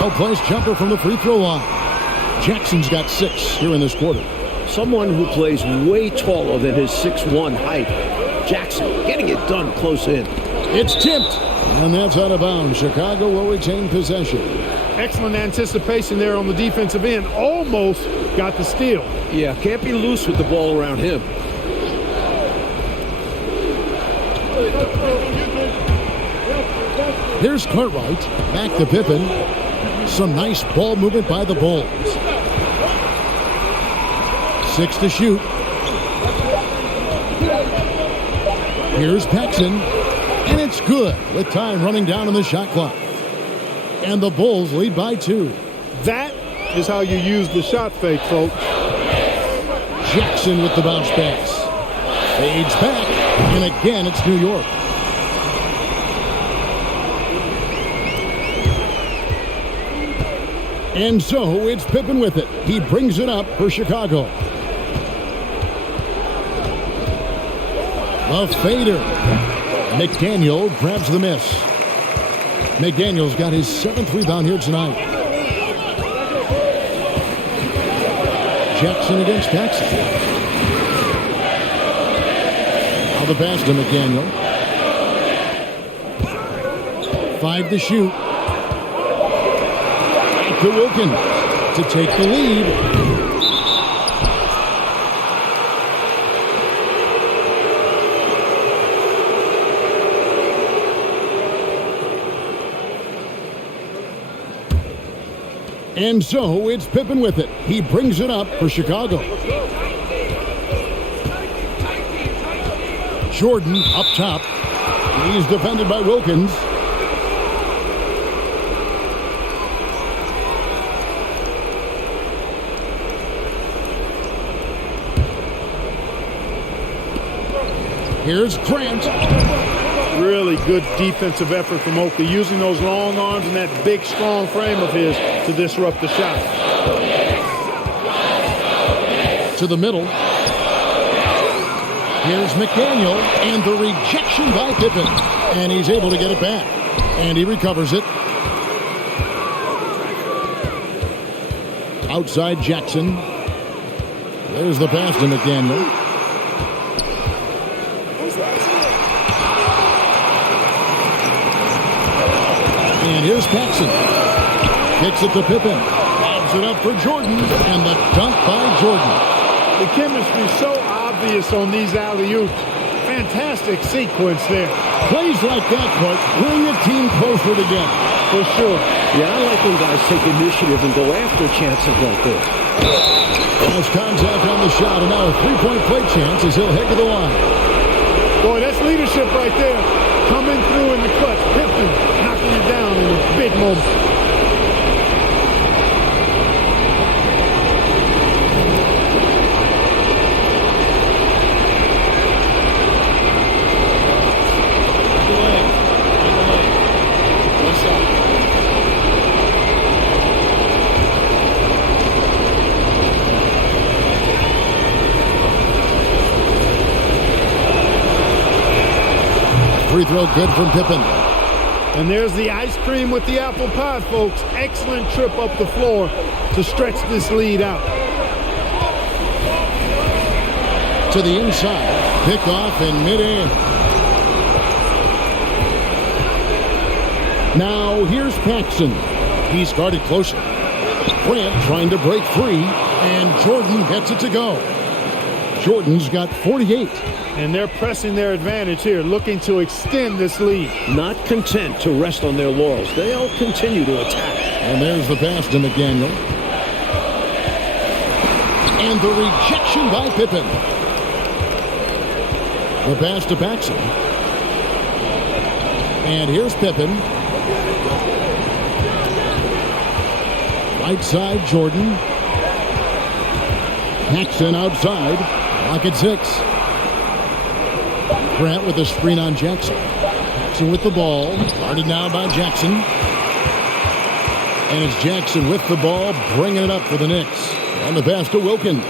Well-placed jumper from the free throw line. Jackson's got 6 here in this quarter. Someone who plays way taller than his 6'1" height. Jackson getting it done close in. It's tipped, and that's out of bounds. Chicago will retain possession. Excellent anticipation there on the defensive end. Almost got the steal. Yeah, can't be loose with the ball around him. Here's Cartwright. Back to Pippen. Some nice ball movement by the Bulls. 6 to shoot. Here's Paxson. And it's good with time running down on the shot clock. And the Bulls lead by 2. That is how you use the shot fake, folks. Jackson with the bounce pass. Fades back. And again, it's New York. And so it's Pippen with it. He brings it up for Chicago. A fader. McDaniel grabs the miss. McDaniel's got his 7th rebound here tonight. Jackson against Paxson. Now the pass to McDaniel. 5 to shoot. Back to Wilkins to take the lead. And so it's Pippen with it. He brings it up for Chicago. Jordan up top. He's defended by Wilkins. Here's Grant. Really good defensive effort from Oakley, using those long arms and that big, strong frame of his to disrupt the shot. To the middle. Here's McDaniel, and the rejection by Pippen. And he's able to get it back. And he recovers it. Outside Jackson. There's the pass to McDaniel. And here's Paxson. Kicks it to Pippen. Lobs it up for Jordan. And the dunk by Jordan. The chemistry so obvious on these alley-oops. Fantastic sequence there. Plays like that, Clark, bring a team closer together. For sure. Yeah, I like when guys take initiative and go after chances like this. Has contact on the shot, and now a three-point play chance as he'll head to the line. Boy, that's leadership right there. Coming through in the clutch. Pippen knocking it down in a big moment. Free throw good from Pippen. And there's the ice cream with the apple pie, folks. Excellent trip up the floor to stretch this lead out. To the inside. Pick off in midair. Now here's Paxson. He's guarded closely. Grant trying to break free. And Jordan gets it to go. Jordan's got 48. And they're pressing their advantage here, looking to extend this lead. Not content to rest on their laurels. They'll continue to attack. And there's the pass to McDaniel. And the rejection by Pippen. The pass to Paxson. And here's Pippen. Right side, Jordan. Paxson outside. Lock at 6. Grant with a screen on Jackson. Jackson with the ball. Guarded now by Jackson. And it's Jackson with the ball, bringing it up for the Knicks. And the pass to Wilkins.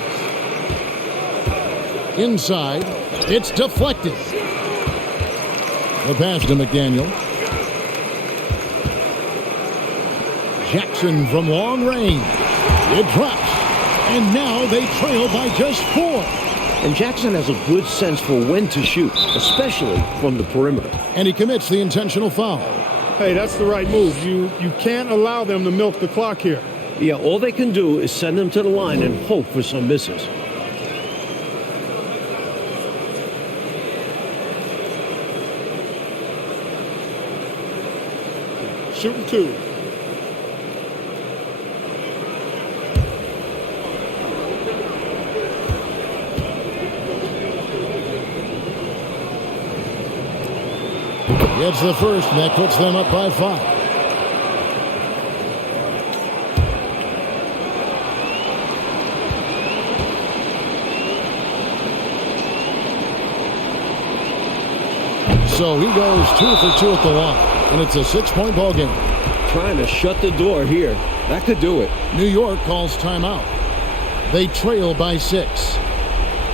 Inside. It's deflected. The pass to McDaniel. Jackson from long range. It drops. And now they trail by just 4. And Jackson has a good sense for when to shoot, especially from the perimeter. And he commits the intentional foul. Hey, that's the right move. You can't allow them to milk the clock here. Yeah, all they can do is send them to the line and hope for some misses. Shooting 2. Gets the first, and that puts them up by 5. So he goes 2 for 2 at the line, and it's a 6-point ball game. Trying to shut the door here. That could do it. New York calls timeout. They trail by 6.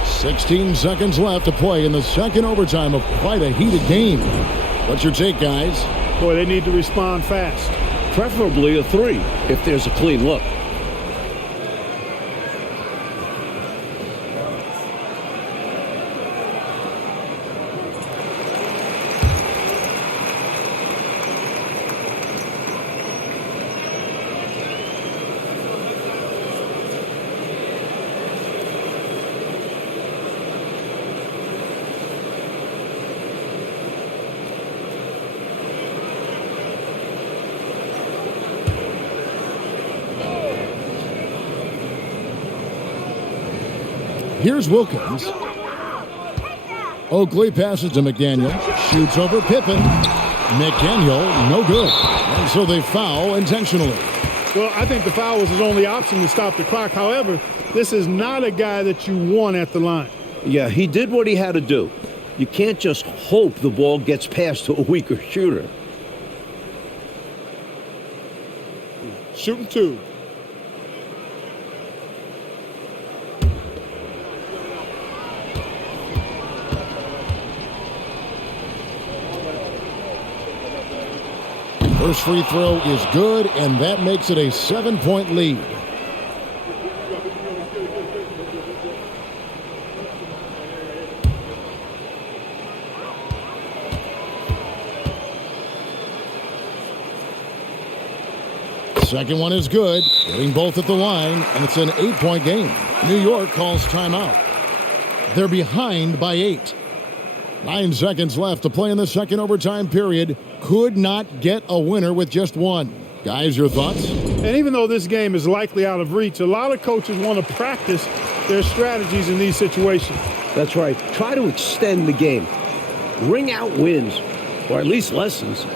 16 seconds left to play in the second overtime of quite a heated game. What's your take, guys? Boy, they need to respond fast. Preferably a 3 if there's a clean look. Here's Wilkins. Oakley passes to McDaniel. Shoots over Pippen. McDaniel, no good. And so they foul intentionally. Well, I think the foul was his only option to stop the clock. However, this is not a guy that you want at the line. Yeah, he did what he had to do. You can't just hope the ball gets past to a weaker shooter. Shooting 2. First free throw is good, and that makes it a 7-point lead. Second one is good, getting both at the line, and it's an 8-point game. New York calls timeout. They're behind by 8. 9 seconds left to play in the second overtime period. Could not get a winner with just 1. Guys, your thoughts? And even though this game is likely out of reach, a lot of coaches want to practice their strategies in these situations. That's right. Try to extend the game. Ring out wins, or at least lessons.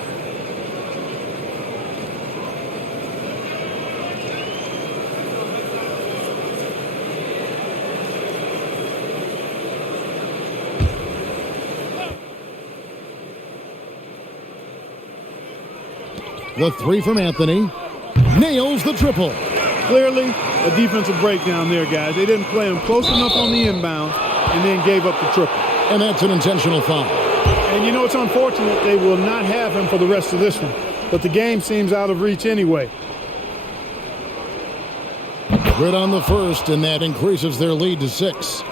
The 3 from Anthony. Nails the triple. Clearly, a defensive breakdown there, guys. They didn't play him close enough on the inbound and then gave up the triple. And that's an intentional foul. And you know, it's unfortunate they will not have him for the rest of this one. But the game seems out of reach anyway. Good on the first, and that increases their lead to 6.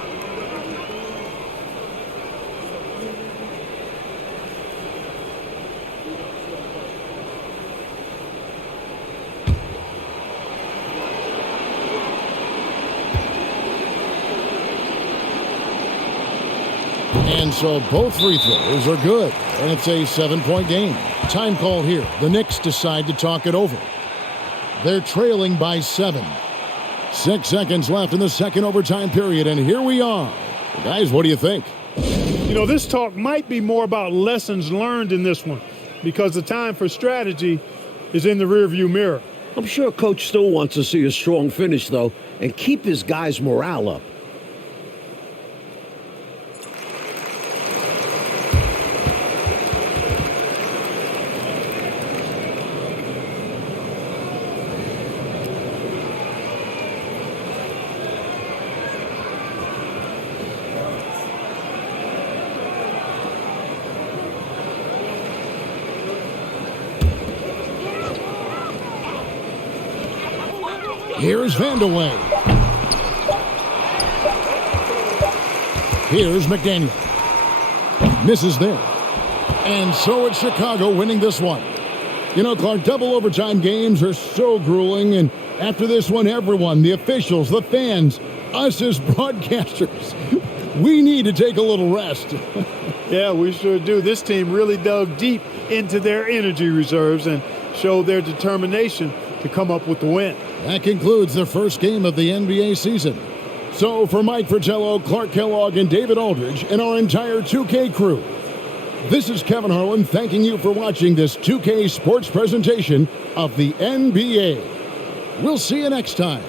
And so both free throws are good. And it's a 7-point game. Time call here. The Knicks decide to talk it over. They're trailing by 7. 6 seconds left in the second overtime period. And here we are. Guys, what do you think? You know, this talk might be more about lessons learned in this one because the time for strategy is in the rearview mirror. I'm sure Coach still wants to see a strong finish, though, and keep his guys' morale up. Here's Vandeweghe. Here's McDaniel. Misses there. And so it's Chicago winning this one. You know, Clark, double overtime games are so grueling. And after this one, everyone, the officials, the fans, us as broadcasters, we need to take a little rest. Yeah, we sure do. This team really dug deep into their energy reserves and showed their determination to come up with the win. That concludes the first game of the NBA season. So for Mike Fratello, Clark Kellogg, and David Aldridge, and our entire 2K crew, this is Kevin Harlan thanking you for watching this 2K sports presentation of the NBA. We'll see you next time.